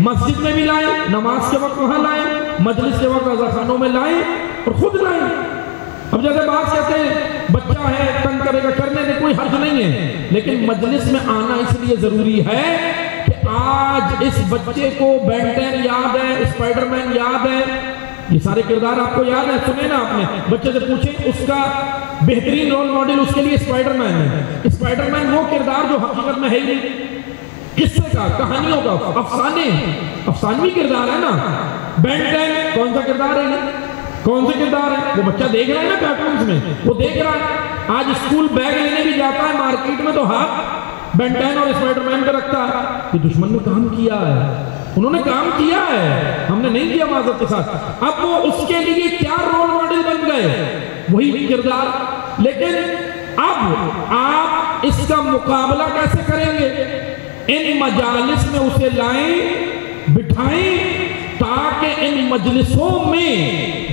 مسجد میں بھی لائیں، نماز کے وقت وہاں لائیں، مجلس کے وقت عزاخانوں میں لائیں اور خود لائیں۔ اب جیسے بات کہتے ہیں بچہ ہے، تنگ کرے گا، کرنے میں کوئی حرج نہیں ہے، لیکن مجلس میں آنا اس لیے ضروری ہے کہ آج اس بچے کو بین 10 یاد ہے، اسپائڈر مین یاد ہے، یہ سارے کردار آپ کو یاد ہے، سنیں نا آپ نے، بچے سے پوچھیں اس کا بہترین رول ماڈل اس کے لیے اسپائڈر مین ہے۔ اسپائڈر مین وہ کردار جو حقیقت میں ہے ہی نہیں، قصے کا، کہانیوں کا، افسانے، افسانوی کردار ہے نا۔ بین 10 کون سا کردار ہے یہ؟ کون سے کردار ہے؟ وہ بچہ دیکھ رہا ہے نا کارٹونز میں، وہ دیکھ رہا ہے، آج اسکول بیگ لینے بھی جاتا ہے مارکیٹ میں تو ہاتھ بین 10 اور اسپائڈر مین پہ رکھتا ہے۔ یہ دشمن نے کام کیا ہے، انہوں نے کام کیا ہے، ہم نے نہیں کیا معذرت کے ساتھ۔ اب وہ اس کے لیے کیا رول ماڈل بن گئے؟ وہی کردار۔ لیکن اب آپ اس کا مقابلہ کیسے کریں گے؟ ان مجالس میں اسے لائیں، بٹھائیں، تاکہ ان مجلسوں میں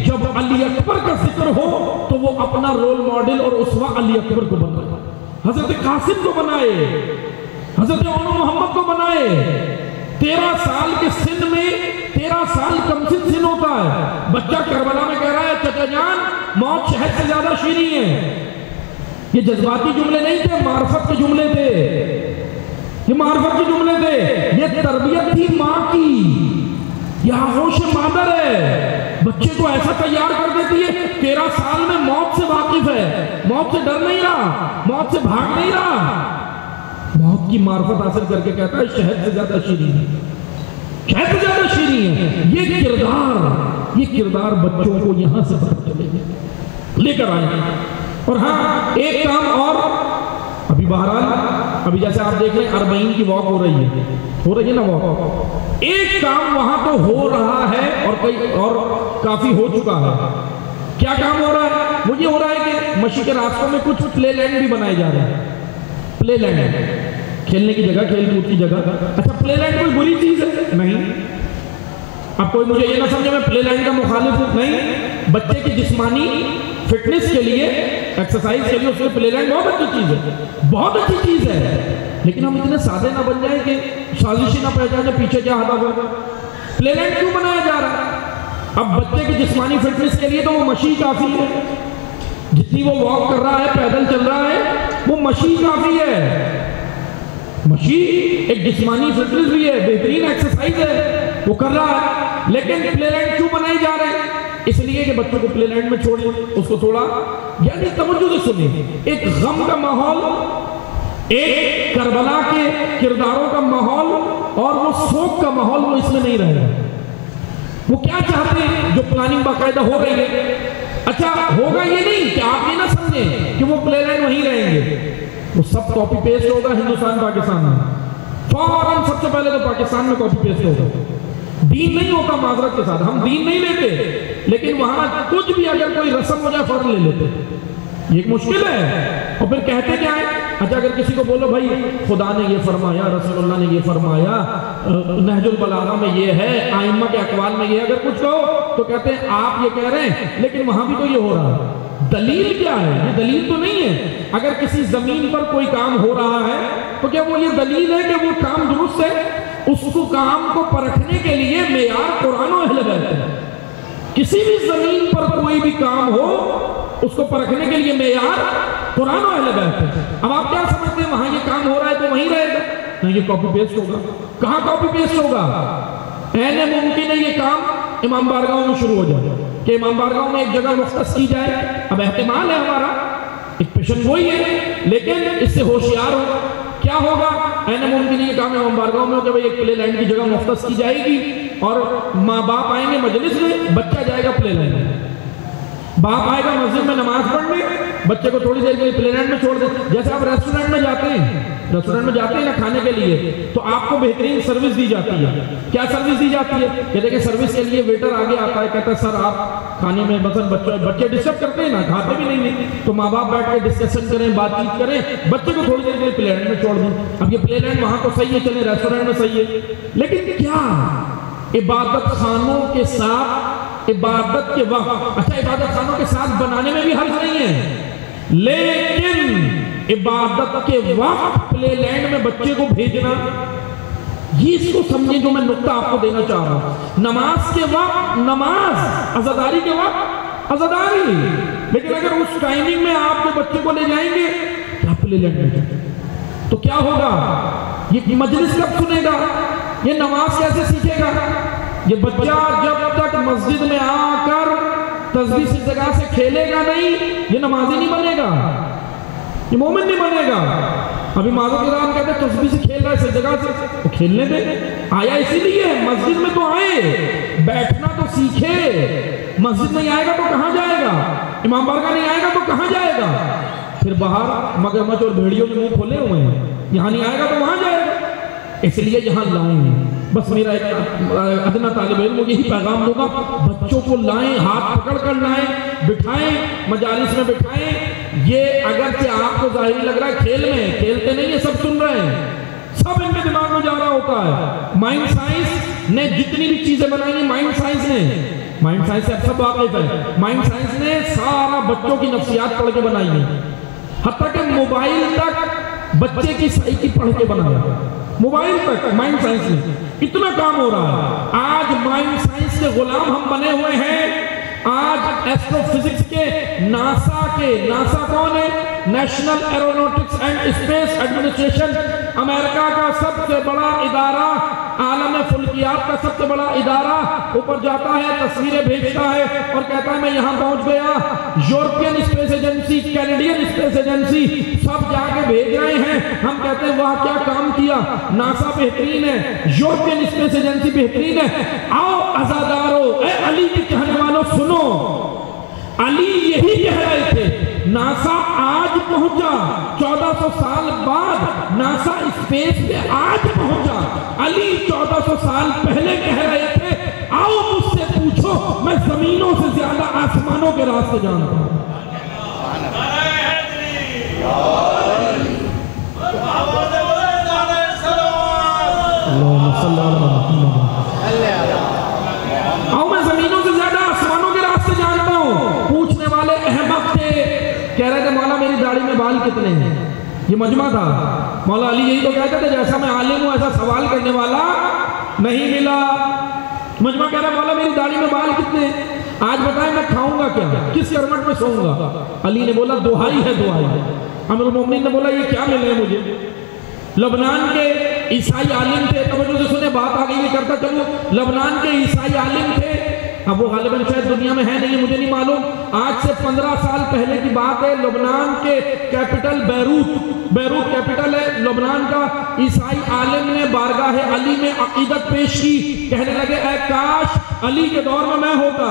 جب علی اکبر کا ذکر ہو تو وہ اپنا رول ماڈل اور اسوہ علی اکبر کو بنائے، حضرت قاسم کو بنائے، حضرت عمر محمد کو بنائے۔ 13 سال کے سن میں 13 سال کم سن ہوتا ہے. بچہ کربلا میں کہہ رہا ہے چچا جان موت شہد سے زیادہ شیریں ہے. یہ جذباتی جملے نہیں تھے، معرفت کے جملے تھے. یہ معرفت کے جملے تھے. یہ تربیت تھی ماں کی. یہ آغوش مادر ہے. بچے کو ایسا تیار کر دیتی ہے. 13 سال میں موت سے واقف ہے، موت سے ڈر نہیں رہا، موت سے بھاگ نہیں رہا. موت کی معرفت حاصل کر کے کہتا ہے شہد سے زیادہ شیریں ہے، شہد سے زیادہ شیریں ہے. یہ کردار بچوں کو یہاں سے پتہ چلے لے کر آئیں. اور ہاں ایک کام اور ابھی بہرحال ابھی جیسے آپ دیکھ لیں 40 کی واک ہو رہی ہے نا واک. ایک کام وہاں تو ہو رہا ہے اور کافی ہو چکا ہے. کیا کام ہو رہا ہے؟ وہ یہ ہو رہا ہے کہ مشی کے راستوں میں کچھ پلے لینڈ بھی بنائے جا رہے ہیں. پلے لینڈ کھیلنے کی جگہ، کھیل کود کی جگہ. اچھا پلے لینڈ کوئی بری چیز ہے؟ نہیں. اب کوئی مجھے یہ نہ سمجھے میں پلے لینڈ کا مخالف ہوں. نہیں، بچے کی جسمانی فٹنس کے لیے، ایکسرسائز کے لیے اس میں پلے لینڈ بہت اچھی چیز ہے، بہت اچھی چیز ہے. لیکن ہم اتنے سادے نہ بن جائیں کہ سازشی نہ پہچانے پیچھے کیا ہدف ہوگا. پلے لینڈ کیوں بنایا جا رہا ہے؟ اب بچے کی جسمانی فٹنس کے لیے تو وہ مشی کافی ہے. جتنی وہ واک کر رہا ہے، پیدل چل رہا ہے، وہ مشی کافی ہے. مشی ایک جسمانی فٹنس بھی ہے، بہترین ایکسرسائز ہے، وہ کر رہا ہے. لیکن پلے لینڈ کیوں بنائے جا رہے ہیں؟ اس لیے کہ بچوں کو پلے لینڈ میں چھوڑیں، اس کو تھوڑا یعنی توجہ سے سنیں. ایک غم کا ماحول، ایک کربلا کے کرداروں کا ماحول اور وہ سوگ کا ماحول وہ اس میں نہیں رہے گا. وہ کیا چاہتے ہیں جو پلاننگ باقاعدہ ہو رہی ہے. اچھا ہوگا یہ نہیں کہ آپ یہ نہ سمجھیں کہ وہ پلے لینڈ وہیں رہیں گے. وہ سب کاپی پیسٹ ہوگا ہندوستان پاکستان میں. فوراً سب سے پہلے تو پاکستان میں کاپی پیسٹ ہوگا. دین نہیں ہوتا، معذرت کے ساتھ ہم دین نہیں لیتے، لیکن وہاں کچھ بھی اگر کوئی رسم ہو جائے فوراً لے لیتے. یہ ایک مشکل ہے. اور پھر کہتے کیا ہے؟ اچھا اگر کسی کو بولو بھائی خدا نے یہ فرمایا، رسول اللہ نے یہ فرمایا، نہج البلاغہ میں یہ ہے، ائمہ کے اقوال میں یہ ہے، اگر کچھ کہو تو کہتے ہیں آپ یہ کہہ رہے ہیں لیکن وہاں بھی تو یہ ہو رہا ہے. دلیل کیا ہے؟ یہ دلیل تو نہیں ہے. اگر کسی زمین پر کوئی کام ہو رہا ہے تو کیا وہ یہ دلیل ہے کہ وہ کام درست ہے؟ اس کو کام کو پرکھنے کے لیے معیار قرآن و اہل بیت ہے. کسی بھی زمین پر کوئی بھی کام ہو اس کو پرکھنے کے لیے معیار قرآن و اہل بیت ہے. اب آپ کیا سمجھتے ہیں وہاں یہ کام ہو رہا ہے تو وہیں رہے گا؟ نہیں، یہ کاپی پیسٹ ہوگا. کہاں کاپی پیسٹ ہوگا؟ این ممکن ہے یہ کام امام بارگاہوں میں شروع ہو جائے کہ امام بارگاہوں میں ایک جگہ مختص کی جائے. اب احتمال ہے ہمارا، ایک پیشن گوئی ہے، لیکن اس سے ہوشیار ہو. کیا ہوگا؟ این ممکن یہ کام امام بارگاہوں میں ہو کہ ایک پلے لینڈ کی جگہ مختص کی جائے گی اور ماں باپ آئیں گے مجلس میں، بچہ جائے گا پلے لینڈ میں. باپ آئے گا مسجد میں نماز پڑھنے، بچے کو تھوڑی دیر کے لیے پلے لینڈ میں چھوڑ دیں. جیسے آپ ریسٹورنٹ میں جاتے ہیں نا کھانے کے لیے، تو آپ کو بہترین سروس دی جاتی ہے. کیا سروس دی جاتی ہے؟ کہ دیکھیں سروس کے لیے ویٹر آگے آتا ہے، کہتا ہے سر آپ کھانے میں مثلا بچے ڈسٹرب کرتے ہیں نا، کھاتے بھی نہیں ہیں، تو ماں باپ بیٹھ کے ڈسکشن کریں، بات چیت کریں، بچے کو تھوڑی دیر کے لیے پلے لینڈ میں چھوڑ دیں. اب یہ پلے لینڈ وہاں تو صحیح ہے، چلیں ریسٹورنٹ میں صحیح ہے، لیکن کیا عبادت خانوں کے ساتھ عبادت کے وقت، اچھا عبادت خانوں کے ساتھ بنانے میں بھی حرج نہیں ہے، لیکن عبادت کے وقت پلے لینڈ میں بچے کو بھیجنا، یہ اس کو سمجھیں جو میں نقطہ آپ کو دینا چاہ رہا ہوں. نماز کے وقت نماز، عزاداری کے وقت عزاداری، لیکن اگر اس ٹائمنگ میں آپ کے بچے کو لے جائیں گے کیا پلے لینڈ میں تو کیا ہوگا؟ یہ مجلس کب سنے گا؟ یہ نماز کیسے سیکھے گا؟ یہ بچہ جب تک مسجد میں آ کر تسبیح سے جگہ سے کھیلے گا نہیں، یہ نمازی نہیں بنے گا، یہ مومن نہیں بنے گا. ابھی معذرت کے ساتھ کہتے ہیں تسبیح سے کھیل رہا ہے اس جگہ سے، تو کھیلنے دیں. آیا اسی لیے مسجد میں تو آئے، بیٹھنا تو سیکھے. مسجد نہیں آئے گا تو کہاں جائے گا؟ امام بارگاہ نہیں آئے گا تو کہاں جائے گا؟ پھر باہر مگرمچھ اور بھیڑیوں کے منہ کھولے ہوئے ہیں، یہاں نہیں آئے گا تو وہاں جائے گا. اس لیے یہاں لائیں. بس میرا ایک ادنا طالب علم یہی پیغام دوں گا، بچوں کو لائیں، ہاتھ پکڑ کر لائیں، بٹھائیں، مجالس میں بٹھائیں. یہ اگرچہ آپ کو ظاہری لگ رہا ہے کھیل میں، کھیلتے نہیں، یہ سب سن رہے ہیں، سب ان کے دماغ میں جا رہا ہوتا ہے. مائنڈ سائنس نے جتنی بھی چیزیں بنائی ہیں، مائنڈ سائنس سے اب سب واقف ہے. مائنڈ سائنس نے سارا بچوں کی نفسیات پڑھ کے بنائی ہے، حتیٰ کہ موبائل تک بچے کی سائیکی پڑھ کے بنایا، موبائل تک مائنڈ سائنس نے. اتنا کام ہو رہا ہے. آج مائنڈ سائنس کے غلام ہم بنے ہوئے ہیں. آج ایسٹرو فزکس کے ناسا کون ہے؟ نیشنل ایرونوٹکس اینڈ اسپیس ایڈمنسٹریشن، امریکہ کا سب سے بڑا ادارہ، عالم فلکیات کا سب سے بڑا ادارہ اوپر جاتا ہے، تصویریں بھیجتا ہے اور کہتا ہے میں یہاں پہنچ گیا. European space agency, Canadian space agency سب جا کے بھیج رہے ہیں. ہم کہتے ہیں واہ کیا کام کیا، ناسا بہترین ہے، یورپین اسپیس ایجنسی بہترین ہے. آؤ عزادارو، اے علی کے کہنے والوں سنو، علی یہی کہہ رہے تھے. ناسا آج پہنچا، 1400 سال بعد ناسا اسپیس پہ آج پہنچا. علی 1400 سال پہلے کہہ رہے تھے آؤ مجھ سے پوچھو، میں زمینوں سے زیادہ آسمانوں کے راستے جانتا ہوں. آؤ میں زمینوں سے زیادہ آسمانوں کے راستے جانتا ہوں. پوچھنے والے احمق تھے، کہہ رہے تھے مولا میری داڑھی میں بال کتنے ہیں. یہ مجمع تھا. مولا علی یہی تو کہتے تھے جیسا میں عالم ہوں ایسا سوال کرنے والا نہیں ملا. مجمع کہہ رہا مولا میری داڑھی میں بال کتنے ہیں، آج بتائیں میں کھاؤں گا کیا، کس کرمٹ میں سوؤں گا. علی نے بولا دہائی ہے دہائی. امیر المومنین نے بولا یہ کیا ملے مجھے. لبنان کے عیسائی عالم تھے، توجہ سے سنے بات آ گئی میں کرتا چلوں. لبنان کے عیسائی عالم تھے، اب وہ غالباً شاید دنیا میں ہے نہیں، مجھے نہیں معلوم. آج سے 15 سال پہلے کی بات ہے. لبنان کے کیپٹل بیروت کیپٹل ہے لبنان کا. عیسائی عالم نے بارگاہ علی میں عقیدت پیش کی. کہنے لگے اے کاش علی کے دور میں ہوتا.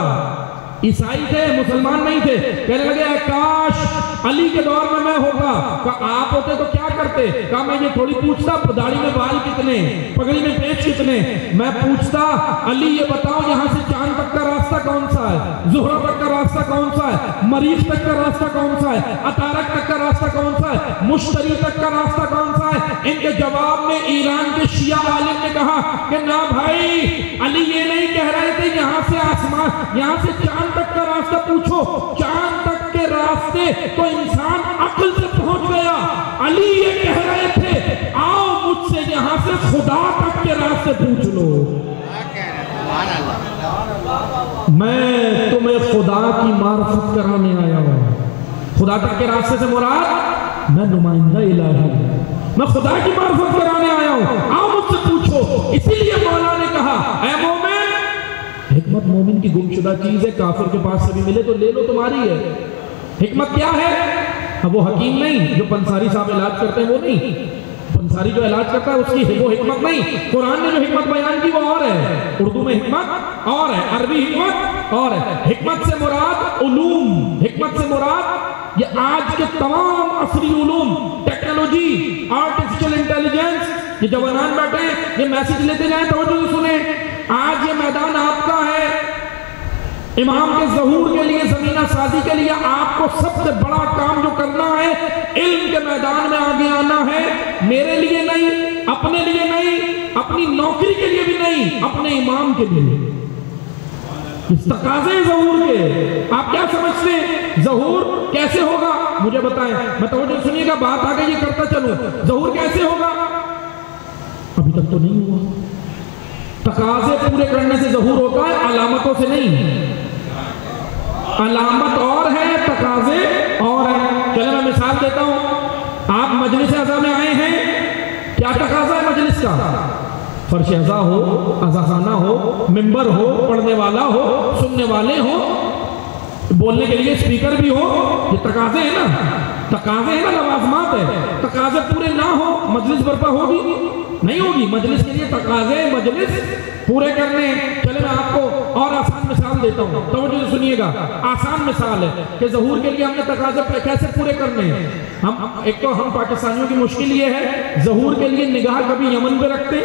عیسائی تھے، مسلمان نہیں تھے. کہنے لگے اے کاش علی کے دور میں ہوتا. کہا آپ ہوتے تو کیا کرتے. کہا میں یہ تھوڑی پوچھتا داڑھی میں بال کتنے، پگڑی میں پیچ کتنے. میں پوچھتا علی یہ بتاؤ یہاں سے چاند تک کا راستہ کون سا ہے، زہرہ تک کا راستہ کون سا ہے، مریخ تک کا راستہ کون سا ہے، عطارد تک کا راستہ کون سا ہے، مشتری تک کا راستہ کون سا ہے. ان کے جواب میں ایران کے شیعہ عالم نے کہا کہ نہ بھائی علی یہ نہیں کہہ رہے تھے یہاں سے آسمان، یہاں سے چاند تک کا راستہ پوچھو. چاند تک کے راستے تو انسان عقل سے پہنچ گیا. علی یہ کہہ رہے تھے آؤ مجھ سے یہاں سے خدا تک کے راستے پوچھ لو. میں تمہیں خدا کی معرفت کرانے آیا ہوں. خدا تک کے راستے سے مراد میں نمائندہ الہی ہوں، میں خدا کی معرفت کرانے آیا ہوں، آؤ مجھ سے پوچھو. اسی لیے مولا نے کہا اے مومن، حکمت مومن کی گمشدہ چیز ہے، کافر کے پاس سے بھی ملے تو لے لو تمہاری ہے. حکمت کیا ہے؟ اب وہ حکیم نہیں جو پنساری صاحب علاج کرتے ہیں، وہ نہیں. پنساری جو علاج کرتا ہے اس کی وہ حکمت نہیں. قرآن نے جو حکمت بیان کی وہ اور ہے. اردو میں حکمت اور ہے، عربی حکمت اور ہے. حکمت سے مراد علوم، حکمت سے مراد یہ آج کے تمام عصری علوم، ٹیکنالوجی، آرٹیفیشل انٹیلیجنس. یہ جوانان بیٹھے یہ میسج لیتے جائیں، توجہ سے سنیں. آج یہ میدان آپ کا ہے. امام کے ظہور کے لیے، زمینہ سازی کے لیے آپ کو سب سے بڑا کام جو کرنا ہے علم کے میدان میں آگے آنا ہے. میرے لیے نہیں، اپنے لیے نہیں، اپنی نوکری کے لیے بھی نہیں، اپنے امام کے لیے. اس تقاضے ظہور کے آپ کیا سمجھتے ہیں؟ ظہور کیسے ہوگا مجھے بتائیں. میں توجہ سنیے گا، بات آگے یہ کرتا چلوں. ظہور کیسے ہوگا؟ ابھی تک تو نہیں ہوا. تقاضے پورے کرنے سے ظہور ہوتا ہے، علامتوں سے نہیں. علامت اور ہے، تقاضے اور ہے. چلے میں مثال دیتا ہوں. آپ مجلس اعضاء میں آئے ہیں، کیا تقاضا ہے مجلس کا؟ فرش اعضاء ہو، عزاخانہ ہو، ممبر ہو، پڑھنے والا ہو، سننے والے ہو، بولنے کے لیے اسپیکر بھی ہو. یہ تقاضے ہیں نا، تقاضے ہیں نا، لوازمات ہے. تقاضے پورے نہ ہو مجلس برپا ہوگی نہیں ہوگی. مجلس کے لیے تقاضے مجلس پورے کرنے. چلے میں آپ کو اور آسان مثال دیتا ہوں، توجہ سے سنیے گا. آسان مثال ہے کہ ظہور کے لیے ہم نے تقاضے کیسے پورے کرنے ہیں. ایک تو ہم پاکستانیوں کی مشکل یہ ہے ظہور کے لیے نگاہ کبھی یمن پہ رکھتے،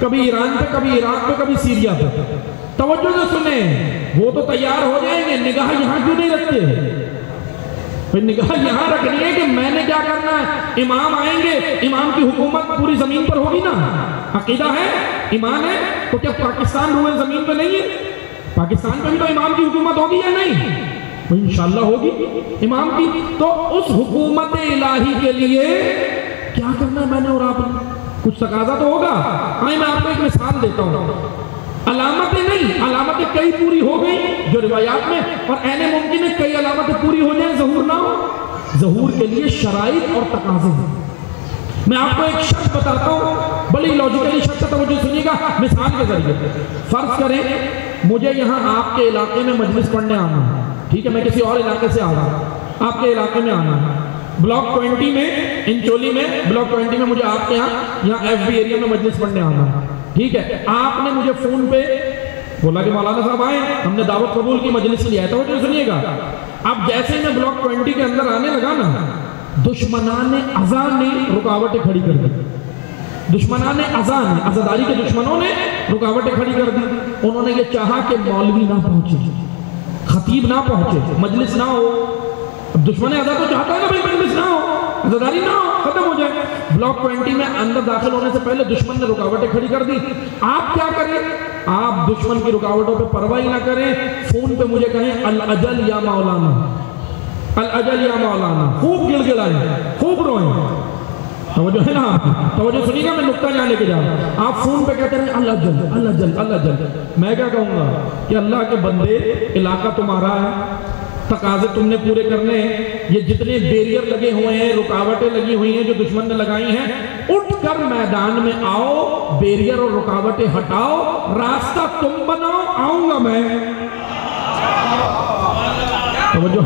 کبھی ایران پہ، کبھی عراق پہ، کبھی سیریا پہ. توجہ سے سنیں، وہ تو تیار ہو جائیں گے، نگاہ یہاں کیوں نہیں رکھتے؟ پھر نگاہ یہاں رکھنی ہے کہ میں نے کیا کرنا ہے. امام آئیں گے، امام کی حکومت پوری زمین پر ہوگی نا. عقیدہ ہے، ایمان ہے، تو کیا پاکستان روئے زمین پہ نہیں ہے؟ پاکستان پہ بھی تو امام کی حکومت ہوگی یا نہیں؟ انشاءاللہ ہوگی امام کی. تو اس حکومت الہی کے لیے کیا کرنا ہے میں نے اور آپ نے؟ کچھ تقاضا تو ہوگا. آئیں میں آپ کو ایک مثال دیتا ہوں. علامتیں نہیں، علامتیں کئی پوری ہو گئی جو روایات میں، اور عین ممکن ہے کئی علامتیں پوری ہو جائیں ظہور نہ ہو. ظہور کے لیے شرائط اور تقاضے ہیں. میں آپ کو ایک شرط بتاتا ہوں، بڑی لاجیکلی شرط ہے، توجہ سنیے گا مثال کے ذریعے. فرض کریں مجھے یہاں آپ کے علاقے میں مجلس پڑھنے آنا ہے، ٹھیک ہے، میں کسی اور علاقے سے آ رہا ہوں، آپ کے علاقے میں آنا ہے، بلاک 20 میں، انچولی میں بلاک 20 میں مجھے آپ کے یہاں ایف بی ایریا میں مجلس پڑھنے آنا ہے، ٹھیک ہے. آپ نے مجھے فون پہ بولا کہ مولانا صاحب آئیں، ہم نے دعوت قبول کی، مجلس لیا ہے. توجہ سنیے گا. اب جیسے میں بلاک 20 کے اندر آنے لگا نا، دشمنان اذان نے رکاوٹیں کھڑی کر دی. دشمنان اذان، عزاداری کے دشمنوں نے رکاوٹیں کھڑی کر دی. انہوں نے یہ چاہا کہ مولوی نہ پہنچے، خطیب نہ پہنچے، مجلس نہ ہو. اب دشمن اذان تو چاہتا ہے نا بھائی مجلس نہ ہو، عزاداری نہ ہو، ختم ہو جائے. بلاک 20 میں اندر داخل ہونے سے پہلے دشمن نے رکاوٹیں کھڑی کر دی. آپ کیا کریں؟ آپ دشمن کی رکاوٹوں پہ پرواہ نہ کریں، فون پہ مجھے کہیں الاجل یا مولانا، الاجل یا مولانا، خوب گل گلائیں، خوب روئیں. توجہ ہے نا آپ کی؟ توجہ سنیے گا، میں نقطہ جہاں لے کے جا رہا ہوں. آپ فون پہ کہتے ہیں اللہ جل اللہ جل اللہ جل. میں کیا کہوں گا کہ اللہ کے بندے، علاقہ تمہارا ہے، تقاضے تم نے پورے کرنے ہیں، یہ جتنے بیریئر لگے ہوئے ہیں، رکاوٹیں لگی ہوئی ہیں جو دشمن نے لگائی ہیں، اٹھ کر میدان میں آؤ، بیریئر اور رکاوٹیں ہٹاؤ، راستہ تم بناؤ، آؤں گا میں. توجہ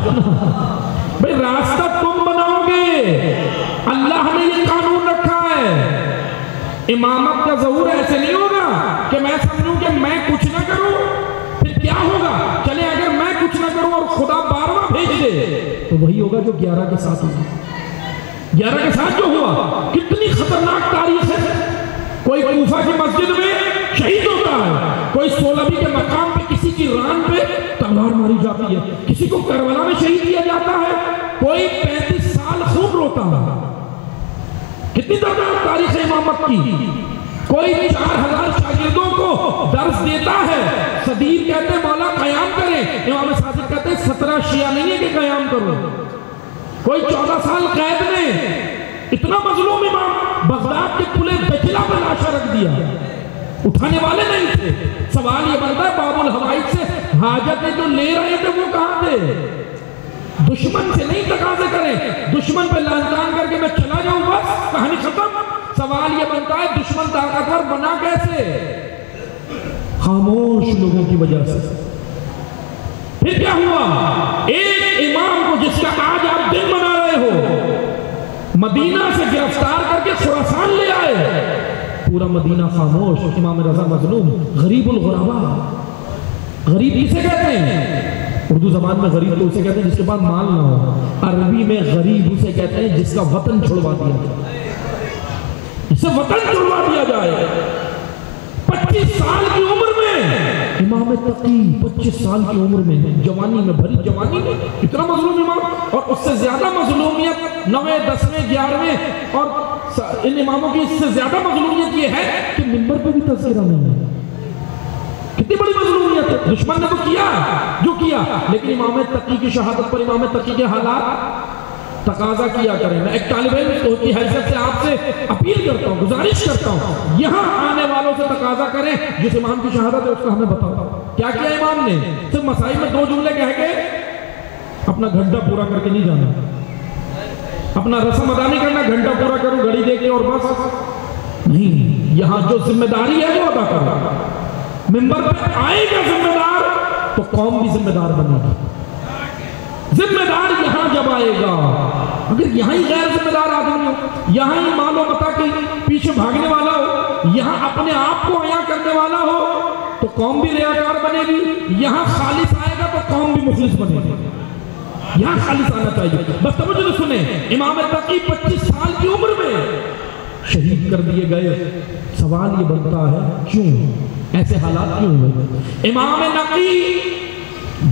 بھئی راستہ تم بناؤ گے. اللہ نے یہ قانون رکھا ہے. امامت کا ظہور ایسے نہیں ہوگا کہ میں سمجھوں کہ میں کچھ نہ کروں پھر کیا ہوگا. چلے اگر میں کچھ نہ کروں اور خدا 12واں بھیج دے تو وہی ہوگا جو 11 کے ساتھ ہوگا. 11 کے ساتھ جو ہوا، کتنی خطرناک تاریخ ہے. کوئی کوفہ کی مسجد میں شہید ہوتا ہے، کوئی سولہوی کے مقام پہ کسی کی ران پہ تلوار ماری جاتی ہے، کسی کو کربلا میں شہید کیا جاتا ہے، کوئی 35 سال خوب روتا ہے. کتنی دردناک تاریخ امامت کی. کوئی 4000 شاگردوں کو درس دیتا ہے، صدیر کہتے ہیں مولا قیام کریں، امام صادق کہتے ہیں 17 شیعہ نہیں ہے کہ قیام کرو. کوئی 14 سال قید میں، اتنا مظلوم امام، بغداد کے پلے دجلہ پر لاشا رکھ دیا، اٹھانے والے نہیں تھے. سوال یہ بنتا ہے باب الحوائج سے حاجتیں جو لے رہے تھے وہ کہاں تھے؟ دشمن سے نہیں تقاضے کریں، دشمن پہ لانتان کر کے میں چلا جاؤں بس کہانی ختم. سوال یہ بنتا ہے دشمن طاقتور بنا کیسے؟ خاموش لوگوں کی وجہ سے. پھر کیا ہوا؟ ایک امام کو جس کا آج آپ دن منا رہے ہو، مدینہ سے گرفتار کر کے خراسان لے آئے. پورا مدینہ خاموش. امام رضا مظلوم، غریب الغربا. غریب کسے کہتے ہیں؟ اردو زبان میں غریب تو اسے کہتے ہیں جس کے پاس مال نہ ہو. عربی میں غریب اسے کہتے ہیں جس کا وطن چھڑوا دیا جائے، اسے وطن چھڑوا دیا جائے. 25 سال کی عمر میں امام تقی، 25 سال کی عمر میں، جوانی میں، بھری جوانی میں اتنا مظلوم امام. اور اس سے زیادہ مظلومیت 9ویں 10ویں 11ویں اور ان اماموں کی اس سے زیادہ مظلومیت یہ ہے کہ منبر پہ بھی تذکرہ نہیں ہے. کتنی بڑی مظلومیت ہے. دشمن نے تو کیا جو کیا، لیکن امام تقی کی شہادت پر امام تقی کے حالات تقاضا کیا کریں. میں ایک طالب علم کی حیثیت سے آپ سے اپیل کرتا ہوں، گزارش کرتا ہوں، یہاں آنے والوں سے تقاضا کریں جس امام کی شہادت ہے اس کا ہمیں بتاؤ کیا کیا امام نے. صرف مسائل میں 2 جملے کہہ کے اپنا گھنٹہ پورا کر کے نہیں جانا، اپنا رسم ادا نہیں کرنا، گھنٹہ پورا کروں گھڑی دے کے اور بس نہیں. یہاں جو ذمہ داری ہے وہ ادا کرو. ممبر پہ آئے گا ذمہ دار تو قوم بھی ذمہ دار بنے گی. ذمہ دار یہاں جب آئے گا، اگر یہاں ہی غیر ذمہ دار آدمی ہو، یہاں ہی مال و متاع کے پیچھے بھاگنے والا ہو، یہاں اپنے آپ کو عیاں کرنے والا ہو تو قوم بھی ریاکار بنے گی. یہاں خالص آئے گا تو قوم بھی مخلص بنے گی. یہاں خالص آنا چاہیے. بس توجہ سے سنیں، امام تقی 25 سال کی عمر میں شہید کر دیے گئے. سوال یہ بنتا ہے کیوں ایسے حالات کیوں ہوئے؟ امام نقی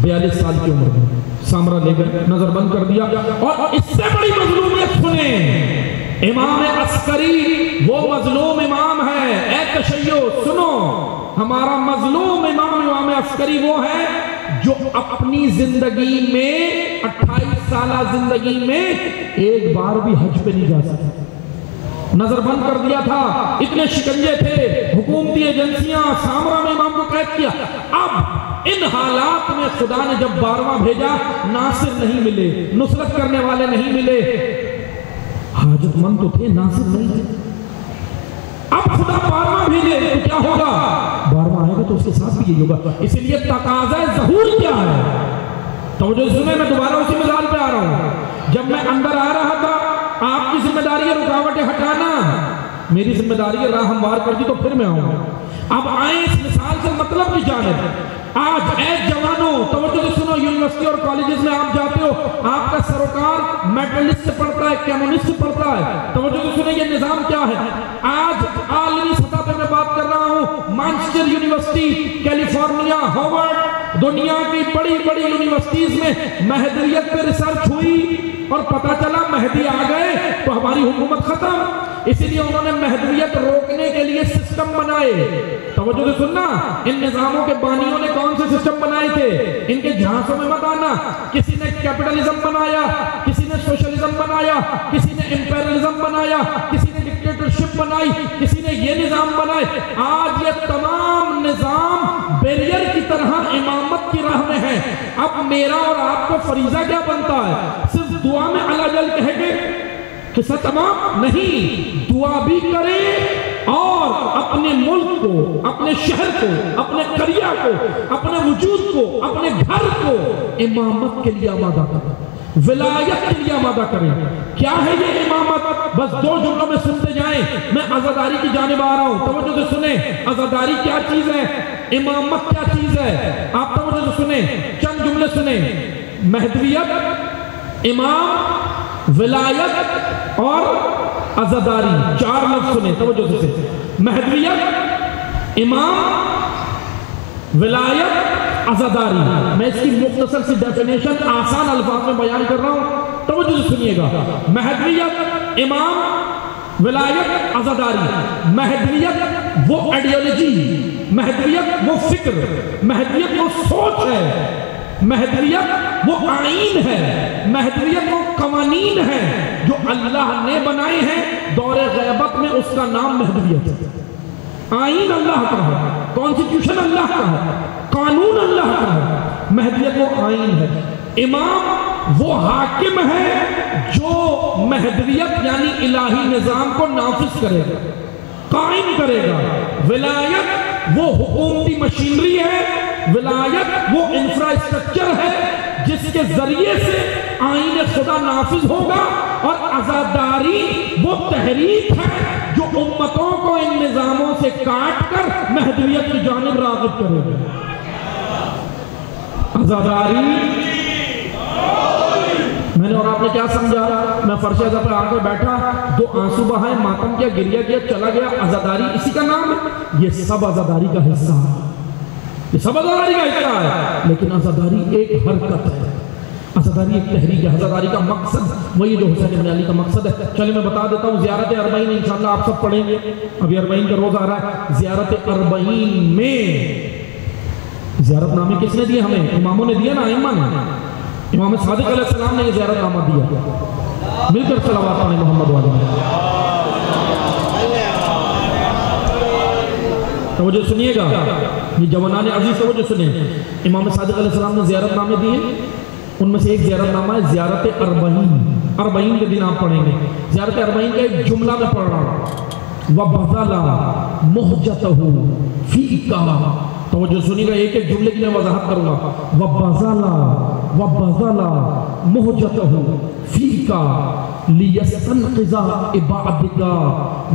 42 سال کی عمر میں سامرا لے کر نظر بند کر دیا. اور اس سے بڑی مظلومیت سنیں، امام عسکری وہ مظلوم امام ہے. اے تشیع سنو، ہمارا مظلوم امام عسکری وہ ہے جو اپنی زندگی میں 28 سالہ زندگی میں ایک بار بھی حج پہ نہیں جا سکتا. نظر بند کر دیا تھا، اتنے شکنجے تھے، حکومتی ایجنسیاں، سامرا میں امام کو قید کیا۔ اب ان حالات میں خدا نے جب 12واں بھیجا، ناصر نہیں ملے، نصرت کرنے والے نہیں ملے، حاجت مند تو تھے، ناصر نہیں تھے۔ اب خدا 12واں بھیجے تو کیا ہوگا؟ 12واں آئے گا تو اس کے ساتھ بھی یہی ہوگا۔ اس لیے تقاضۂ ظہور کیا ہے؟ توجہ سنیں، میں دوبارہ اسی مثال پہ آ رہا ہوں۔ جب میں اندر آ رہا تھا، آپ کی ذمہ داری ہے رکاوٹیں ہٹانا، میری ذمہ داری ہے راہ ہموار کر دی تو پھر میں آؤں گا۔ اب آئیں اس مثال سے مطلب کی جانب۔ آج اے جوانوں توجہ سے سنو، یونیورسٹی اور کالجز میں آپ جاتے ہو، آپ کا سروکار میٹلسٹ سے پڑھتا ہے، کیمونسٹ سے پڑھتا ہے۔ توجہ سے سنیں، یہ نظام کیا ہے؟ آج عالمی سطح پہ میں بات کر رہا ہوں، مانچسٹر یونیورسٹی، کیلیفورنیا، ہارورڈ، دنیا کی بڑی بڑی یونیورسٹیز میں مہدویت پہ ریسرچ ہوئی اور پتا چلا مہدی آ گئے تو ہماری حکومت ختم۔ اسی لیے انہوں نے مہدویت روکنے کے لیے سسٹم بنائے۔ توجہ سے سننا، ان نظاموں کے بانیوں نے کون سے سسٹم بنائے تھے؟ ان کے جھانسوں میں مت آنا۔ کسی نے کیپٹلزم بنایا، کسی نے سوشلزم بنایا، کسی نے امپیرلزم بنایا، کسی نے ڈکٹیٹرشپ بنائی، کسی نے یہ نظام بنائے۔ آج یہ تمام نظام بیریئر کی طرح امامت کی راہ میں ہے۔ اب میرا اور آپ کو فریضہ کیا بنتا ہے؟ صرف دعا میں اللہ جل کہے گے کہ سب تمام نہیں، دعا بھی کریں اور اپنے ملک کو، اپنے شہر کو، اپنے قریہ کو، اپنے وجود کو، اپنے گھر کو امامت کے لیے آمادہ کریں، ولایت کے لیے آمادہ کریں۔ کیا ہے یہ امامت؟ بس 2 جملوں میں سنتے جائیں، میں عزاداری کی جانب آ رہا ہوں، توجہ سے سنیں۔ عزاداری کیا چیز ہے؟ امامت کیا چیز ہے؟ آپ توجہ سے سنیں، چند جملے سنیں۔ مہدویت، امام، ولایت اور عزاداری، 4 لفظ سنیں توجہ سے۔ مہدویت، امام، ولایت، عزاداری۔ میں اس کی مختصر سی ڈیفینیشن آسان الفاظ میں بیان کر رہا ہوں، توجہ سے سنیے گا۔ مہدویت، امام، ولایت، عزاداری۔ مہدویت وہ ایڈیالوجی، مہدویت وہ فکر، مہدویت وہ سوچ ہے، مہدویت وہ آئین ہے، مہدویت وہ قوانین ہے جو اللہ نے بنائے ہیں۔ دور غیبت میں اس کا نام مہدویت ہے۔ آئین اللہ کا ہے، کانسٹیٹیوشن اللہ کا ہے، قانون اللہ کا ہے، مہدویت وہ آئین ہے۔ امام وہ حاکم ہے جو مہدویت یعنی الہی نظام کو نافذ کرے گا، قائم کرے گا۔ ولایت وہ حکومتی مشینری ہے، ولایت وہ انفراسٹرکچر ہے جس کے ذریعے سے آئین خدا نافذ ہوگا، اور عزاداری وہ تحریک ہے جو امتوں کو ان نظاموں سے کاٹ کر مہدویت کی جانب راغب کرے گا۔ عزاداری میں نے اور آپ نے کیا سمجھا؟ میں فرش عزا پر آ کر بیٹھا، 2 آنسو بہائے، ماتم کیا، گریہ کیا، چلا گیا، عزاداری اسی کا نام ہے؟ یہ سب عزاداری کا حصہ ہے، یہ سب عزاداری کا حصہ ہے، لیکن عزاداری ایک حرکت ہے، عزاداری ایک تحریک ہے۔ عزاداری کا مقصد وہی جو حسین ابن علی کا مقصد ہے۔ چلے میں بتا دیتا ہوں، زیارت اربعین انشاءاللہ آپ سب پڑھیں گے، ابھی اربعین کا روز آ رہا ہے۔ زیارت اربعین میں زیارت نامے کس نے دیے ہمیں؟ اماموں نے دیا نا، ائمہ نے۔ امام صادق علیہ السلام نے یہ زیارت نامہ دیا، مل کر صلوات علی محمد وعلیہ۔ توجہ سنیے گا، یہ جوانان عزیز توجہ سنیں۔ امام صادق علیہ السلام نے زیارت نامے دیے، ان میں سے ایک زیارت نامہ ہے زیارت اربعین۔ اربعین کے دن آپ پڑھیں گے۔ زیارت اربعین کا ایک جملہ میں پڑھ رہا ہوں، وَبَذَلَ مُحْجَتَهُ فِيكَ۔ توجہ سنیے گا، ایک ایک جملے کی میں وضاحت کروں گا۔ وَبَذَلَ مُحْجَتَهُ فِيكَ لِيَسْتَنْقِذَ عِبَادِكَ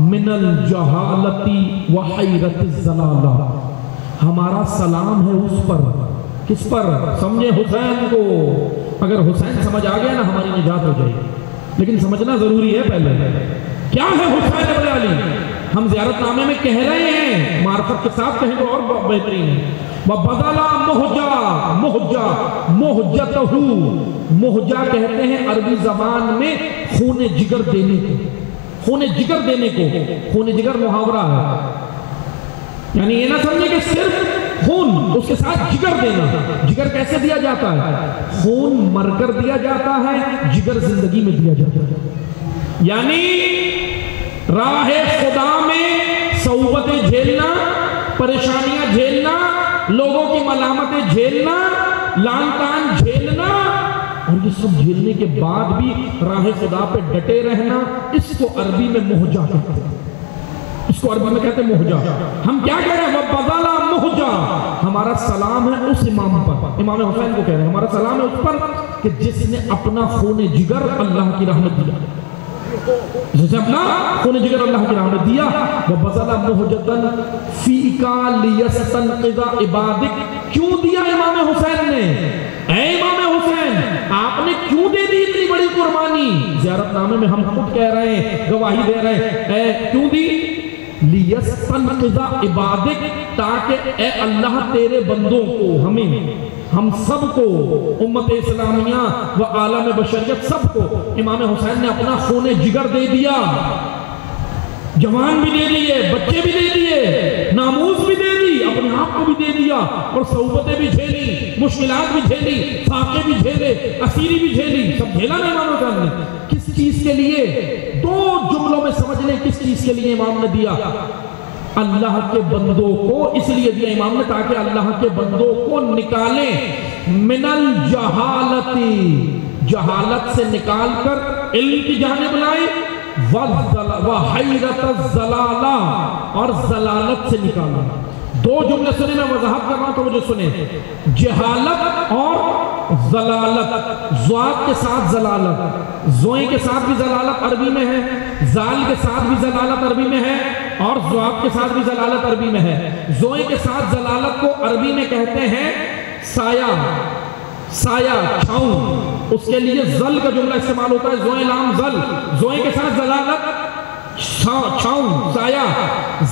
مِنَ الْجَهَالَةِ وَحَيْرَةِ الزَّلَالَةِ۔ ہمارا سلام ہے اس پر، کس پر؟ سمجھے حسین کو۔ اگر حسین سمجھ آ گیا نا ہماری نجات ہو جائے گی، لیکن سمجھنا ضروری ہے پہلے کیا ہے حسین ابن علی۔ ہم زیارت نامے میں کہہ رہے ہیں، معرفت کے ساتھ کہیں تو اور بہترین ہے۔ وَبَذَلَ مُحْجَتَهُ، مہجہ کہتے ہیں عربی زبان میں خون جگر دینے کو، خون جگر دینے کو۔ خون جگر محاورہ ہے، یعنی یہ نہ سمجھے کہ صرف خون، اس کے ساتھ جگر دینا۔ جگر کیسے دیا جاتا ہے؟ خون مر کر دیا جاتا ہے، جگر زندگی میں دیا جاتا ہے۔ یعنی راہ خدا میں صعوبتیں جھیلنا، پریشانیاں جھیلنا، لوگوں کی ملامتیں جھیلنا، لعن طعن جھیلنا، اور یہ سب جھیلنے کے بعد بھی راہ خدا پہ ڈٹے رہنا، اس کو عربی میں مہجہ کہتے ہیں۔ اس کو عربی میں کہتے ہیں مہجہ۔ ہم کیا کہہ رہے ہیں؟ وَبَذَلَ مہجہ۔ ہمارا سلام ہے اس امام پر، امام حسین کو کہہ رہے ہیں، ہمارا سلام ہے اس پر کہ جس نے اپنا خون جگر اللہ کی رحمت دیا، جس نے اپنا خون جگر اللہ کی رحمت دیا۔ وَبَذَلَ مہجَةً فِيكَ لِيَسْتَنْقِذَ عِبَادِكَ۔ کیوں دیا امام حسین نے؟ اے امام حسین، آپ نے کیوں دے دی اتنی بڑی قربانی؟ زیارت نامے میں ہم خود کہہ رہے ہیں، گواہی دے رہے ہیں، اے کیوں دی؟ لیستنقذ عبادک، تاکہ اے اللہ تیرے بندوں کو، ہم سب کو، امت اسلامیہ و عالم بشریت سب کو، امام حسین نے اپنا خون جگر دے دیا، جوان بھی دے دیے، بچے بھی دے دیے، ناموس بھی دے دی، اپنے آپ کو بھی دے دیا، اور صعوبتیں بھی جھیلی، مشکلات بھی جھیلی، فاقے بھی جھیلے، اسیری بھی جھیلی، سب جھیلا نا امام حسین نے۔ کس چیز کے لیے؟ دو جملوں میں سمجھ لیں کس چیز کے لیے امام نے دیا۔ اللہ کے بندوں کو اس لیے دیا امام نے تاکہ اللہ کے بندوں کو نکالیں من الجہالتی، جہالت سے نکال کر علم کی جانب لائیں، وحیرت الزلالہ، اور زلالت سے نکالا۔ دو جملے سنے، میں وضاحت کر رہا ہوں تو مجھے سنیں۔ جہالت اور زلالت، ضاد کے ساتھ زلالت، زوئیں کے ساتھ بھی زلالت عربی میں ہے، زال کے ساتھ بھی زلالت عربی میں ہے، اور ضاد کے ساتھ بھی زلالت عربی میں ہے۔ زوئیں کے ساتھ زلالت کو عربی میں کہتے ہیں سایہ، سایہ، چھاؤں، اس کے لیے زل کا جملہ استعمال ہوتا ہے، زوئیں لام زل، زوئیں کے ساتھ زلالت چھاؤں، سایہ،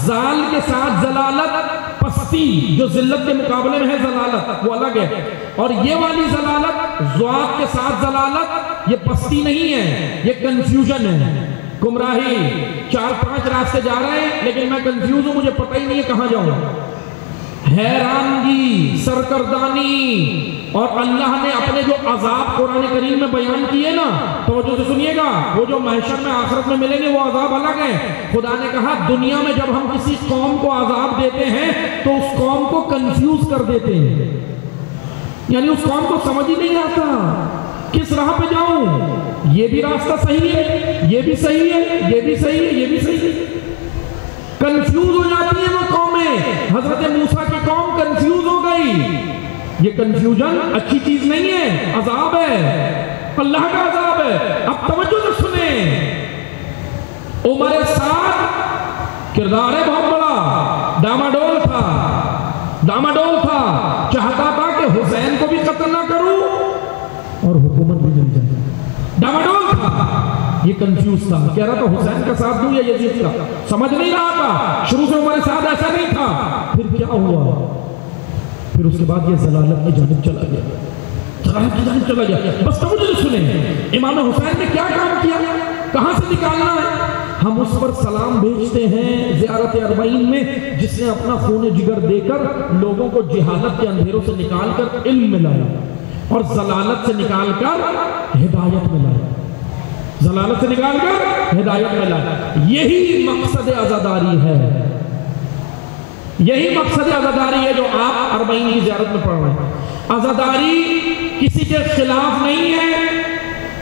زال کے ساتھ زلالت پستی، جو ذلت کے مقابلے میں ہے زلالت، وہ الگ ہے، اور یہ والی زلالت ضاد کے ساتھ زلالت، یہ پستی نہیں ہے، یہ کنفیوژن ہے، گمراہی۔ 4-5 راستے جا رہے ہیں لیکن میں کنفیوز ہوں، مجھے پتہ ہی نہیں ہے کہاں جاؤں، حیرانگی، سرگردانی۔ اور اللہ نے اپنے جو عذاب قرآن کریم میں بیان کیے نا، توجہ سے سنیے گا، وہ جو محشر میں آخرت میں ملیں گے وہ عذاب الگ ہیں۔ خدا نے کہا دنیا میں جب ہم کسی قوم کو عذاب دیتے ہیں تو اس قوم کو کنفیوز کر دیتے ہیں، یعنی اس قوم کو سمجھ ہی نہیں آتا کس راہ پہ جاؤں، یہ بھی راستہ صحیح ہے، یہ بھی صحیح ہے، یہ بھی صحیح ہے، یہ بھی صحیح ہے، کنفیوز ہو جاتی ہیں وہ قومیں۔ حضرت موسیٰ کی قوم کنفیوز ہو گئی۔ یہ کنفیوژن اچھی چیز نہیں ہے، عذاب ہے، اللہ کا عذاب ہے۔ اب توجہ سے سنیں، عمر سعد کردار ہے بہت بڑا، ڈاماڈول تھا، چاہتا تھا کہ حسین کو بھی قتل نہ کروں اور حکومت بھی مل جائے، ڈاماڈول تھا، یہ کنفیوز تھا، کہہ رہا تھا حسین کا ساتھ دوں یا یزید کا، سمجھ نہیں رہا تھا۔ شروع سے عمر سعد ایسا نہیں تھا، پھر کیا ہوا؟ پھر اس کے بعد یہ زلالت کی جانب چلا گیا، بس توجہ سے سنیں، امام حسین نے کیا کام کیا، کہاں سے نکالنا ہے؟ ہم اس پر سلام بھیجتے ہیں زیارت اربعین میں، جس نے اپنا خون جگر دے کر لوگوں کو جہالت کے اندھیروں سے نکال کر علم میں لایا، اور زلالت سے نکال کر ہدایت میں لایا، زلالت سے نکال کر ہدایت میں لایا۔ یہی مقصد عزاداری ہے، یہی مقصد عزاداری ہے جو آپ اربعین کی زیارت میں پڑھ رہے ہیں۔ عزاداری کسی کے خلاف نہیں ہے،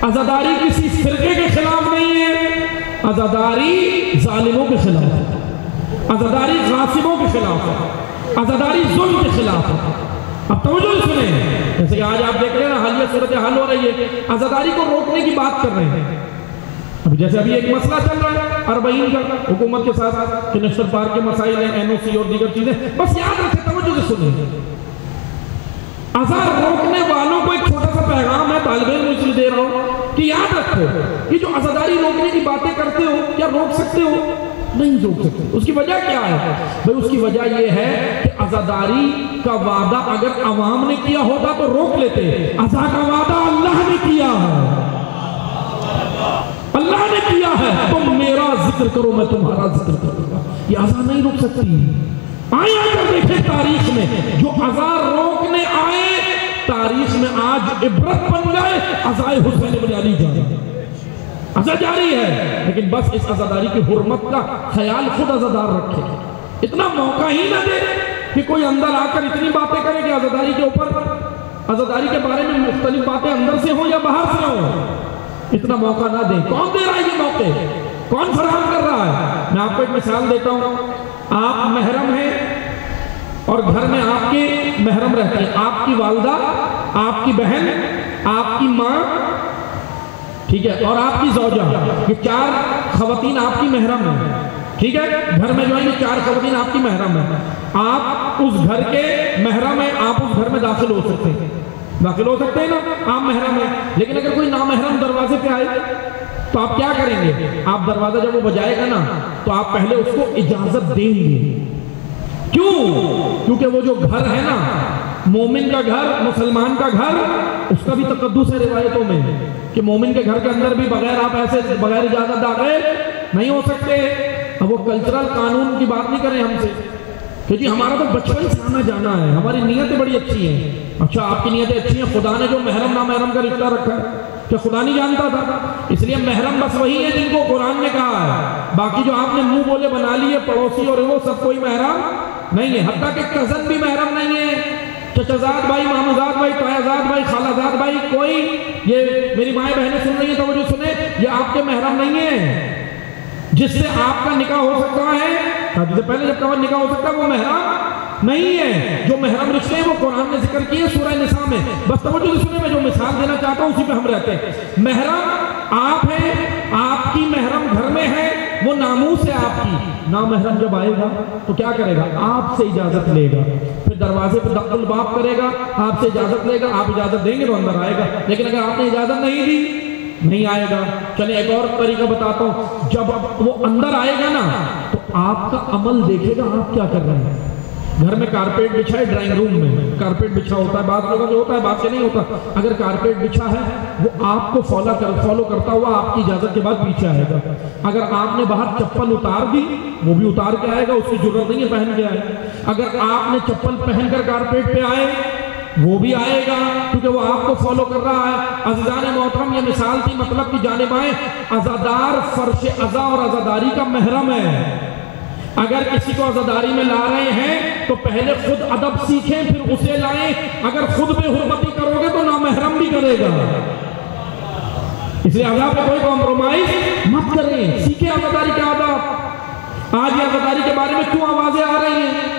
عزاداری کسی فرقے کے خلاف نہیں ہے، عزاداری ظالموں کے خلاف ہے، عزاداری غاصبوں کے خلاف ہے، عزاداری ظلم کے خلاف ہے۔ اب توجہ سنیں، جیسے کہ آج آپ دیکھ رہے ہیں نا، حالیہ صورتحال ہو رہی ہے، عزاداری کو روکنے کی بات کر رہے ہیں۔ اب جیسے ابھی ایک مسئلہ چل رہا ہے اربعین کا حکومت کے ساتھ، کہ نیشنل پارک کے مسائل ہیں، NOC اور دیگر چیزیں، بس یاد رکھیں، توجہ سے سنیں، عزا روکنے والوں کو ایک چھوٹا سا پیغام ہے، طالب علم اس لیے دے رہا ہوں کہ یاد رکھو کہ جو عزاداری روکنے کی باتیں کرتے ہو، کیا روک سکتے ہو؟ نہیں روک سکتے۔ اس کی وجہ کیا ہے؟ بھئی اس کی وجہ یہ ہے کہ عزاداری کا وعدہ اگر عوام نے کیا ہوتا تو روک لیتے، عزا کا وعدہ اللہ نے کیا ہے، اللہ نے کیا ہے، تم میرا ذکر کرو میں تمہارا ذکر کروں گا، یہ عزا نہیں روک سکتی۔ آئے اگر دیکھیں تاریخ میں جو عزا روکنے آئے، تاریخ میں آج عبرت بن گئے عزائے حسین بن علی جان۔ عزا جاری ہے، لیکن بس اس عزاداری کی حرمت کا خیال خود عزادار رکھے، اتنا موقع ہی نہ دے کہ کوئی اندر آ کر اتنی باتیں کرے کہ عزاداری کے اوپر، عزاداری کے بارے میں مختلف باتیں اندر سے ہوں یا باہر سے ہوں، اتنا موقع نہ دیں۔ کون دے رہا ہے یہ موقع؟ کون فراہم کر رہا ہے؟ میں آپ کو ایک مثال دیتا ہوں، آپ محرم ہیں اور گھر میں آپ کے محرم رہتے ہیں، آپ کی والدہ، آپ کی بہن، آپ کی ماں، ٹھیک ہے، اور آپ کی زوجہ، یہ 4 خواتین آپ کی محرم ہیں، ٹھیک ہے، گھر میں جو ہے یہ 4 خواتین آپ کی محرم ہیں، آپ اس گھر کے محرم ہیں، آپ اس گھر میں داخل ہو سکتے ہیں، داخل ہو سکتے ہیں نا، آپ محرم ہیں، لیکن اگر کوئی نامحرم دروازے پہ آئے تو آپ کیا کریں گے؟ آپ دروازہ جب وہ بجائے گا نا تو آپ پہلے اس کو اجازت دیں گے، کیوں؟ کیونکہ وہ جو گھر ہے نا، مومن کا گھر، مسلمان کا گھر، اس کا بھی تقدس ہے روایتوں میں کہ مومن کے گھر کے اندر بھی بغیر آپ ایسے بغیر اجازت داخل نہیں ہو سکتے۔ اب وہ کلچرل قانون کی بات نہیں کریں ہم سے کہ جی ہمارا تو بچپن سے آنا جانا ہے، ہماری نیتیں بڑی اچھی ہیں۔ اچھا آپ کی نیتیں اچھی ہیں، خدا نے جو محرم نامحرم کا رشتہ رکھا ہے کہ خدا نہیں جانتا تھا؟ اس لیے محرم بس وہی ہے جن کو قرآن نے کہا ہے، باقی جو آپ نے منہ بولے بنا لیے پڑوسی اور وہ سب کوئی محرم نہیں ہے، حتیٰ کہ کزن بھی محرم نہیں ہے، چچا زاد بھائی، مامو زاد بھائی، تایا زاد بھائی، خالہ زاد بھائی، کوئی، یہ میری مائیں بہنیں سن رہی ہیں تو وہ جو سنیں، یہ آپ کے محرم نہیں ہیں۔ جس سے آپ کا نکاح ہو سکتا ہے، جس سے پہلے جب کا نکاح ہو سکتا ہے وہ محرم نہیں ہے۔ جو محرم رشتے ہیں وہ قرآن نے ذکر کیے سورہ نساء میں، بس توجہ سے سنیں، میں جو مثال دینا چاہتا ہوں اسی پہ ہم رہتے ہیں۔ محرم آپ ہیں، آپ کی محرم گھر میں ہے، وہ ناموس ہے آپ کی، نامحرم جب آئے گا تو کیا کرے گا؟ آپ سے اجازت لے گا، پھر دروازے پہ دق الباب کرے گا، آپ سے اجازت لے گا، آپ اجازت دیں گے تو اندر آئے گا، لیکن اگر آپ نے اجازت نہیں دی نہیں آئے گا۔ چلیں ایک اور طریقہ بتاتا ہوں، جب وہ اندر آئے گا نا تو آپ کا عمل دیکھے گا آپ کیا کر رہے ہیں۔ گھر میں کارپیٹ بچھا ہے، ڈرائنگ روم میں کارپیٹ بچھا ہوتا ہے، بعض لوگوں کو ہوتا ہے، بعض سے نہیں ہوتا۔ اگر کارپیٹ بچھا ہے وہ آپ کو فالو کرتا ہوا آپ کی اجازت کے بعد پیچھے آئے گا۔ اگر آپ نے باہر چپل اتار دی وہ بھی اتار کے آئے گا، اس کی ضرورت نہیں ہے پہن کے آئے۔ اگر آپ نے چپل پہن کر کارپیٹ پہ آئے وہ بھی آئے گا، کیونکہ وہ آپ کو فالو کر رہا ہے۔ عزیزان محترم، یہ مثال تھی، مطلب کی جانب آئے، عزادار فرش عزا اور عزاداری کا محرم ہے۔ اگر کسی کو عزاداری میں لا رہے ہیں تو پہلے خود ادب سیکھیں پھر اسے لائیں۔ اگر خود بے حرمتی کرو گے تو نامحرم بھی کرے گا، اس لیے عزا پہ کوئی کمپرومائز مت کریں، سیکھیں عزاداری کے آداب۔ آج یہ عزاداری کے بارے میں کیوں آوازیں آ رہی ہیں؟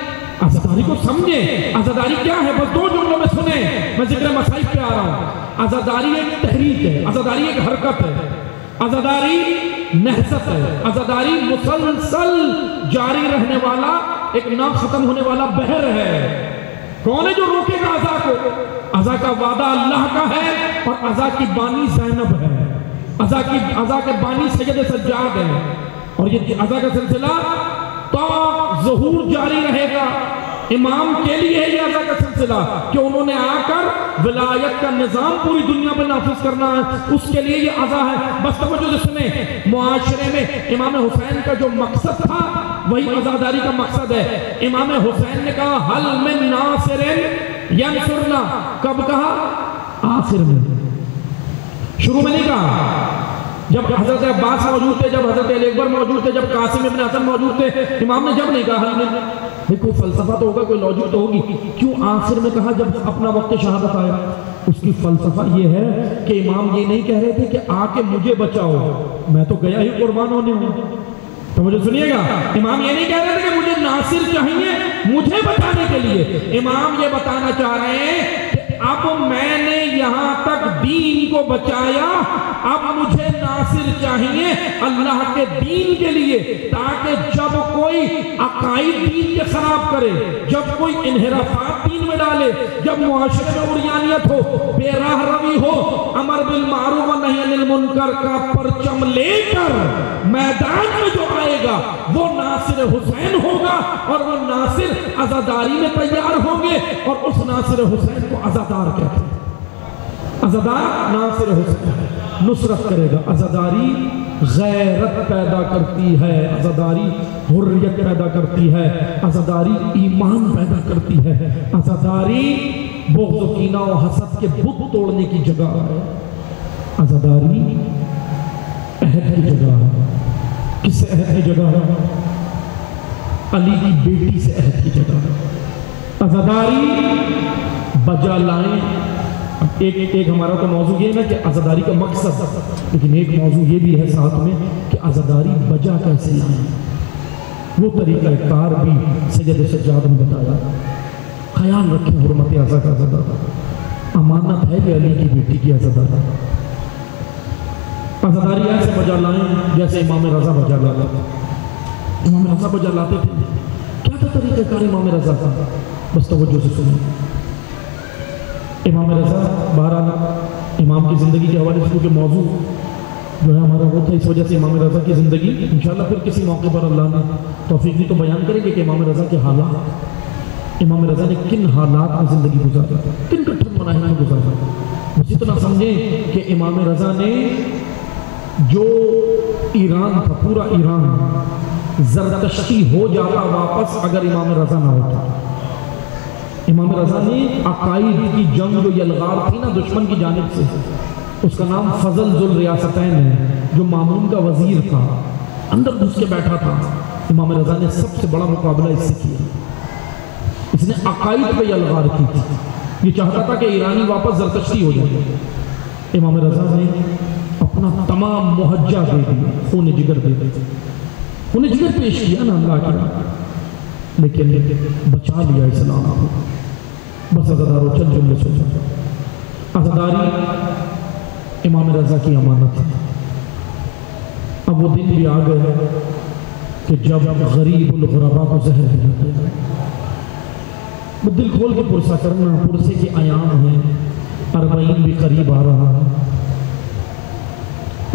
عزاداری کو سمجھیں، عزاداری کیا ہے، بس 2 جملوں میں سنیں، میں ذکر مسائل پہ آ رہا ہوں۔ عزاداری ایک تحریک ہے، عزاداری ایک حرکت ہے، عزاداری نحست ہے، عزاداری مسلسل جاری رہنے والا ایک نہ ختم ہونے والا بحر ہے۔ کون ہے جو روکے گا عزا کو؟ عزا کا وعدہ اللہ کا ہے اور عزا کی بانی زینب ہے، عزا کے بانی سید سجاد ہے، اور یہ عزا کا سلسلہ تا ظہور جاری رہے گا۔ امام کے لیے ہے یہ عزا کا سلسلہ کہ انہوں نے آ کر ولایت کا نظام پوری دنیا میں نافذ کرنا ہے، اس کے لیے یہ عزا ہے۔ بس توجہ سے سنیں، معاشرے میں امام حسین کا جو مقصد تھا وہی عزاداری کا مقصد ہے۔ امام حسین نے کہا حل من ناصر ینصرنا، کب کہا؟ آخر میں، شروع میں نہیں کہا۔ جب حضرت عباس موجود تھے، جب حضرت علی اکبر موجود تھے، جب قاسم ابن حسن موجود تھے، امام نے جب نہیں کہا حل میں، کوئی فلسفہ تو ہوگا، کوئی لاجک تو ہوگی، کیوں آخر میں کہا جب اپنا وقت شہادت آیا؟ اس کی فلسفہ یہ ہے کہ امام یہ نہیں کہہ رہے تھے کہ آ کے مجھے بچاؤ، میں تو گیا ہی قربان ہونے ہوں۔ تو مجھے سنیے گا، امام یہ نہیں کہہ رہے تھے کہ مجھے ناصر چاہیے مجھے بچانے کے لیے، امام یہ بتانا چاہ رہے ہیں کہ اب میں نے یہاں تک دین کو بچایا، اب مجھے ناصر چاہیے اللہ کے دین کے لیے، تاکہ جب کوئی عقائد دین کے خراب کرے، جب کوئی انحرافات دین میں ڈالے، جب معاشرے میں عریانیت ہو، بے راہ روی ہو، امر بالمعروف و نہی عن المنکر کا پرچم لے کر میدان میں جو آئے گا وہ ناصر حسین ہوگا، اور وہ ناصر عزاداری میں تیار ہوں گے، اور اس ناصر حسین کو عزادار کہتے ہیں۔ عزادار ناصر حسین نصرت کرے گا۔ عزاداری غیرت پیدا کرتی ہے، عزاداری حریت پیدا کرتی ہے، عزاداری ایمان پیدا کرتی ہے، عزاداری بغض و کینہ و حسد کے بت توڑنے کی جگہ ہے۔ عزاداری عہد کی جگہ ہے. کس سے عہد کی جگہ ہے؟ علی کی بیٹی سے عہد کی جگہ ہے. عزاداری بجا لائیں. ایک ہمارا تو موضوع یہ ہے نا کہ عزاداری کا مقصد، لیکن ایک موضوع یہ بھی ہے ساتھ میں کہ عزاداری بجا کیسے لائیں. وہ طریقہ کار بھی سید سجاد نے بتایا. خیال رکھیں حرمت عزا کا. امانت ہے کہ علی کی بیٹی کی عزاداری. عزاداری ایسے بجا لائیں جیسے امام رضا بجا لاتے تھے. امام رضا بجا لاتے تھے. کیا تھا طریقہ کار امام رضا کا؟ بس توجہ سے سنیں. امام رضا بہرحال امام کی زندگی کے حوالے سے کیونکہ موضوع جو ہے ہمارا وہ تھا، اس وجہ سے امام رضا کی زندگی انشاءاللہ پھر کسی موقع پر اللہ نے توفیق دی تو بیان کریں گے کہ امام رضا کے حالات، امام رضا نے کن حالات میں زندگی گزارا، کن کٹھن مناہی میں گزارا. بس اتنا سمجھیں کہ امام رضا نے جو ایران تھا، پورا ایران زرتشتی ہو جاتا واپس اگر امام رضا نہ ہوتا. امام رضا نے عقائد کی جنگ جو یلغار تھی نا دشمن کی جانب سے، اس کا نام فضل ذو الریاستین ہے، جو مامون کا وزیر تھا، اندر گھس کے بیٹھا تھا. امام رضا نے سب سے بڑا مقابلہ اس سے کیا. اس نے عقائد پہ یلغار کی تھی. یہ چاہتا تھا کہ ایرانی واپس زرتشتی ہو جائے. امام رضا نے اپنا تمام محجہ دے دیا، خون جگر دے دیا، خون جگر پیش کیا نا اللہ کی، لیکن بچا لیا اسلام کو. بس عزادارو چند جملے سوچا. عزاداری امام رضا کی امانت ہے. اب وہ دن بھی آ گئے کہ جب غریب الغربا کو زہر دیا گیا. وہ دل کھول کے پرسہ کرنا، پرسے کے ایام ہیں، 40 بھی قریب آ رہا ہے.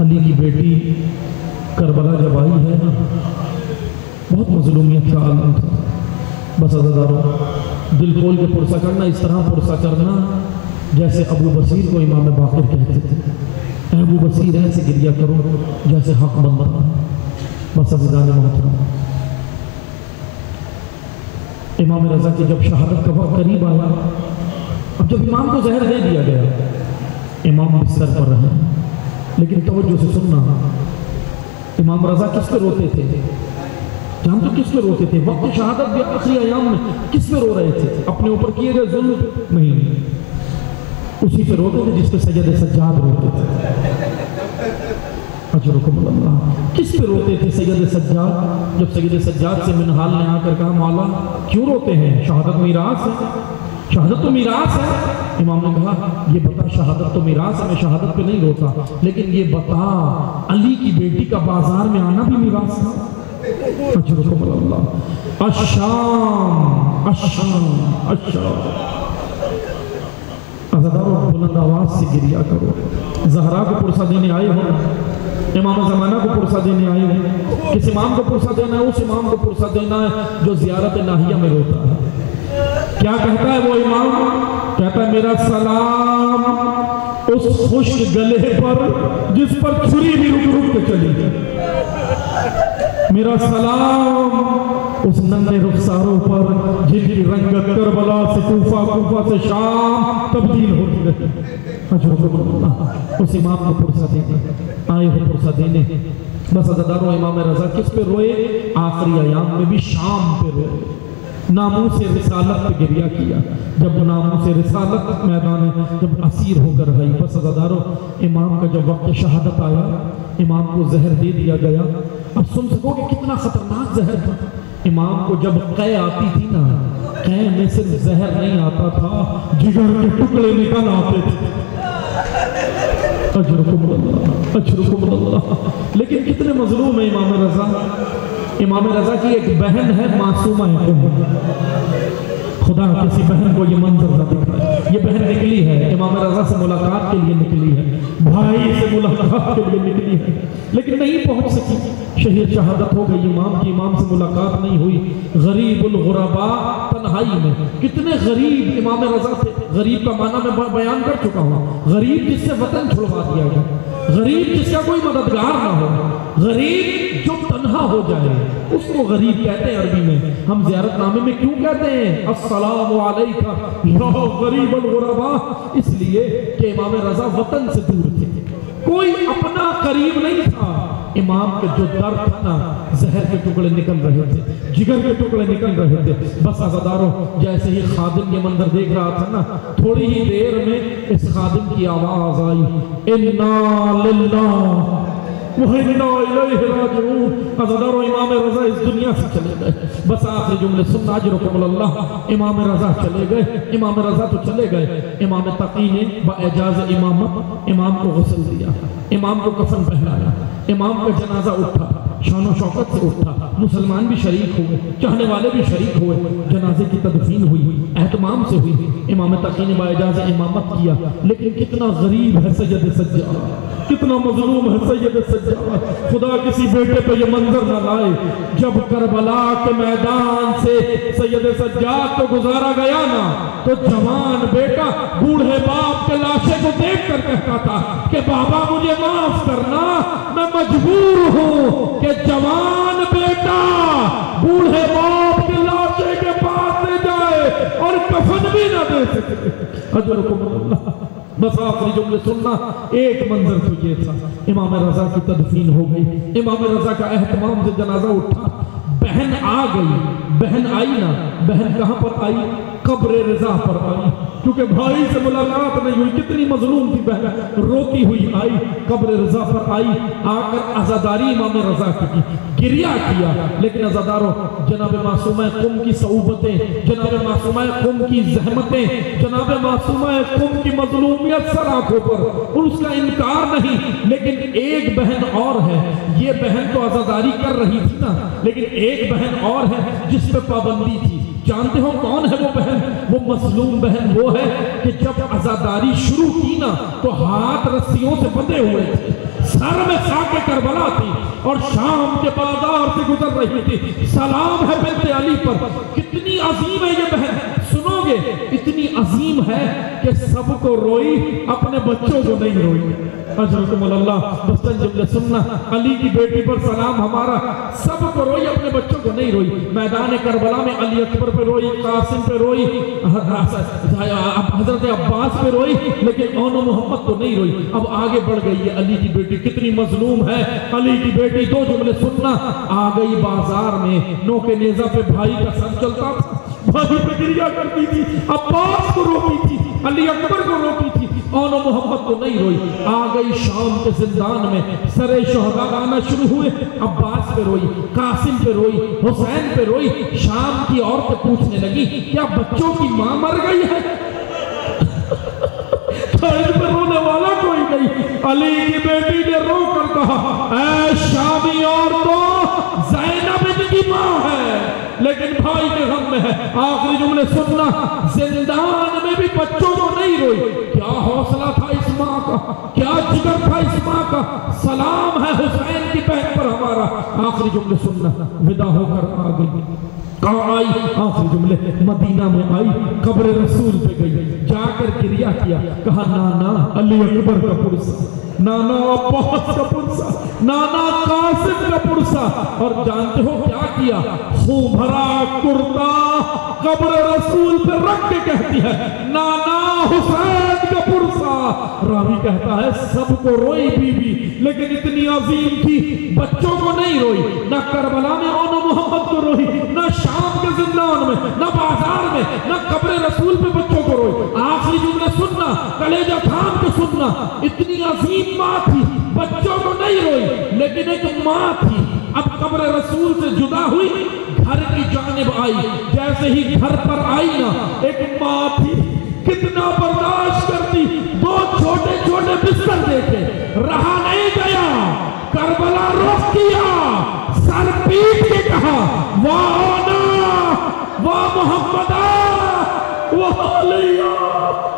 علی کی بیٹی کربلا جب آئی ہے نا، بہت مظلومیت کا عالم تھا. بس عزادارو دل کھول کے پرسہ کرنا، اس طرح پرسہ کرنا جیسے ابو بصیر کو امام باقر کہتے تھے. اے ابو بصیر ایسے گریہ کرو جیسے حق بنتا ہے. بس عزیزان محترم، امام رضا کی جب شہادت کا وقت قریب آیا، اب جب امام کو زہر دے دیا گیا، امام بستر پر رہے. لیکن توجہ سے سننا، امام رضا کس پہ روتے تھے؟ جان تو کس پہ روتے تھے؟ وقت شہادت کے آخری ایام میں کس پہ رو رہے تھے؟ اپنے اوپر کیے گئے ظلم پہ نہیں، اسی پہ روتے تھے جس پہ سید سجاد روتے تھے. اجرکم اللہ. کس پہ روتے تھے سید سجاد؟ جب سید سجاد سے منحال نے آ کر کہا مولا کیوں روتے ہیں؟ شہادت میراث ہے، شہادت تو میراث ہے. امام نے کہا یہ بتا شہادت تو میراث ہے، میں شہادت پہ نہیں روتا، لیکن یہ بتا علی کی بیٹی کا بازار میں آنا بھی میراث ہے. اجرکم اللہ. الشام الشام الشام. عزادارو بلند آواز سے گریہ کرو. زہرا کو پرسہ دینے آئے ہو، امام زمانہ کو پرسہ دینے آئے ہو. کس امام کو پرسہ دینا ہے؟ اس امام کو پرسہ دینا ہے جو زیارت ناہیہ میں روتا ہے. کیا کہتا ہے وہ امام؟ کہتا ہے میرا سلام اس خشک گلے پر جس پر چھری بھی رک رک کے چلی. میرا سلام اس ننھے رخساروں پر جن کی رنگت کربلا سے کوفہ، کوفہ سے شام تبدیل ہوتی رہی. اس امام کو پرسہ دینے آئے ہو، پرسہ دینے. بس عزادارو امام رضا کس پہ روئے؟ آخری ایام میں بھی شام پہ روئے. ناموس رسالت پہ گریہ کیا جب ناموس رسالت میدان ہے، جب اسیر ہو کر رہی. بس عزادارو امام کا جب وقت شہادت آیا، امام کو زہر دے دیا گیا. اب سن سکو کہ کتنا خطرناک زہر تھا. امام کو جب قے آتی تھی نا، قے میں صرف زہر نہیں آتا تھا، جگر کے ٹکڑے نکل آتے تھے. اجرکم اللہ، اجرکم اللہ. لیکن کتنے مظلوم ہیں امام رضا. امام رضا کی ایک بہن ہے معصومہ ہے. خدا کسی بہن کو یہ منظر نہ دکھائے. یہ بہن نکلی ہے امام رضا سے ملاقات کے لیے نکلی ہے، بھائی سے ملاقات کے لیے نکلی ہے، لیکن نہیں پہنچ سکی. شہید شہادت ہو گئی امام کی، امام سے ملاقات نہیں ہوئی. غریب الغربا تنہائی میں. کتنے غریب امام رضا تھے. غریب کا معنی میں بیان کر چکا ہوں. غریب جس سے وطن چھڑوا دیا گیا، غریب جس کا کوئی مددگار نہ ہو، غریب جو تنہا ہو جائے اس کو غریب کہتے ہیں عربی میں. ہم زیارت نامے میں کیوں کہتے ہیں السلام علیکہ یا غریب الغربا؟ اس لیے کہ امام رضا وطن سے دور تھے، کوئی اپنا قریب نہیں تھا۔ امام کے جو درد تھا نا، زہر کے ٹکڑے نکل رہے تھے، جگر کے ٹکڑے نکل رہے تھے۔ بس عزاداروں، جیسے ہی خادم یہ منظر دیکھ رہا تھا نا، تھوڑی ہی دیر میں اس خادم کی آواز آئی، اِنَّا لِلَّهِ وَإِنَّا إِلَيْهِ رَاجِعُونَ۔ عزاداروں، امام رضا اس دنیا سے چلے گئے۔ بس آخری جملے سننا، اجرکم اللہ۔ امام رضا چلے گئے، امام رضا تو چلے گئے۔ امام تقی نے باعجاز امامت امام کو غسل دیا، امام کو کفن پہنایا، امام کا جنازہ اٹھا، شان و شوکت سے اٹھا، مسلمان بھی شریک ہوئے، چاہنے والے بھی شریک ہوئے، جنازے کی تدفین ہوئی، اہتمام سے ہوئی۔ امام تقی نے باعجاز امامت کیا، لیکن کتنا غریب ہے سید سجاد، کتنا مظلوم ہے سید سجاد۔ خدا کسی بیٹے پہ یہ منظر نہ لائے، جب کربلا کے میدان سے سید سجاد کو گزارا گیا نا، تو جوان بیٹا بوڑھے باپ کے لاشے کو دیکھ کر کہتا تھا کہ بابا مجھے معاف کرنا، میں مجبور ہوں کہ جوان بیٹا بوڑھے باپ کے لاشے کے پاس لے جائے اور کفن بھی نہ دے سکے۔ اجرکم اللہ۔ بس آخری جملے سننا، ایک منظر تو یہ تھا، امام رضا کی تدفین ہو گئی، امام رضا کا اہتمام سے جنازہ اٹھا، بہن آ گئی، بہن آئی نا، بہن کہاں پر آئی؟ قبر رضا پر آئی، کیونکہ بھائی سے ملاقات نہیں ہوئی، کتنی مظلوم تھی بہن، روتی ہوئی آئی، قبر رضا پر آئی، آ کر عزاداری امام رضا کی، گریہ کیا۔ لیکن عزاداروں، جناب معصومہ قم کی صعوبتیں، جناب معصومہ قم کی زحمتیں، جناب معصومہ قم کی مظلومیت سر آنکھوں پر، اس کا انکار نہیں۔ لیکن ایک بہن اور ہے، یہ بہن تو عزاداری کر رہی تھی نا، لیکن ایک بہن اور ہے جس پہ پابندی تھی۔ جانتے ہو کون ہے وہ بہن؟ وہ مظلوم بہن وہ ہے کہ جب عزاداری شروع کی نا تو ہاتھ رسیوں سے بندھے ہوئے تھے، سر میں خاک کربلا تھی اور شام کے بازار سے گزر رہی تھی۔ سلام ہے بنت علی پر۔ کتنی عظیم ہے یہ بہن، سنو گے، اتنی عظیم ہے کہ سب کو روئی، اپنے بچوں کو نہیں روئی۔ اجرکم اللہ۔ بس چند جملے سننا، علی کی بیٹی پر سلام ہمارا، سب کو روئی، اپنے بچوں کو نہیں روئی۔ میدان کربلا میں علی اکبر پہ روئی، قاسم پہ روئی، حضرت عباس پہ روئی، لیکن اون محمد کو نہیں روئی۔ اب آگے بڑھ گئی ہے علی کی بیٹی، کتنی مظلوم ہے علی کی بیٹی۔ دو جملے سننا، آ گئی بازار میں، نو کے نیزہ پہ بھائی کا سر چلتا تھا، بھائی پہ گریہ کرتی تھی، عباس کو روتی تھی، علی اکبر کو روتی تھی، اون محمد کو نہیں روئی۔ آ گئی شام کے زندان میں، سر شہداء آنا شروع ہوئے، عباس پہ روئی، قاسم پہ روئی، حسین پہ روئی۔ شام کی عورتیں پوچھنے لگی کیا بچوں کی ماں مر گئی ہے؟ ان پر رونے والا کوئی نہیں۔ علی کی بیٹی نے رو کر کہا اے شامی عورتوں، زینب ان کی ماں ہے لیکن بھائی کے غم میں ہے۔ آخری جملے سننا، زندان میں بھی بچوں کو نہیں روئی۔ کیا حوصلہ تھا اس ماں کا، کیا جگر تھا اس ماں کا۔ سلام ہے حسین کی بہن پر ہمارا۔ آخری جملے سننا، ودا ہو کر آ گئی، کہاں آئی؟ آخری جملے مدینہ میں آئی، قبر رسول پہ گئی، جا کر گریہ کیا، کہا نانا علی اکبر کا پرسا، نانا عباس کا پرسا، نانا قاسم کا پرسا۔ اور جانتے ہو کیا کیا؟ خون بھرا کرتا قبر رسول پہ رکھ کے کہتی ہے نانا حسین کا پرسا۔ راوی کہتا ہے سب کو روئی بی بی، لیکن اتنی عظیم تھی بچوں کو نہیں روئی۔ نہ کربلا میں اون محمد کو روئی، نہ شام کے زندان میں، نہ بازار میں، نہ قبر رسول پہ بچوں کو روئی۔ آخری جملے سننا، کلیجہ تھام کے سننا، اتنی عظیم ماں تھی، بچوں کو نہیں روئی، لیکن ایک ماں تھی۔ اب قبر رسول سے جدا ہوئی، گھر کی جانب آئی، جیسے ہی گھر پر آئی نا، ایک ماں تھی، کتنا برداشت کرتی۔ دو چھوٹے چھوٹے بستر دیکھے، رہا نہیں گیا، کربلا رخ کیا، سر پیٹ کے کہا واہ آنا، واہ محمد، واہ علیہ۔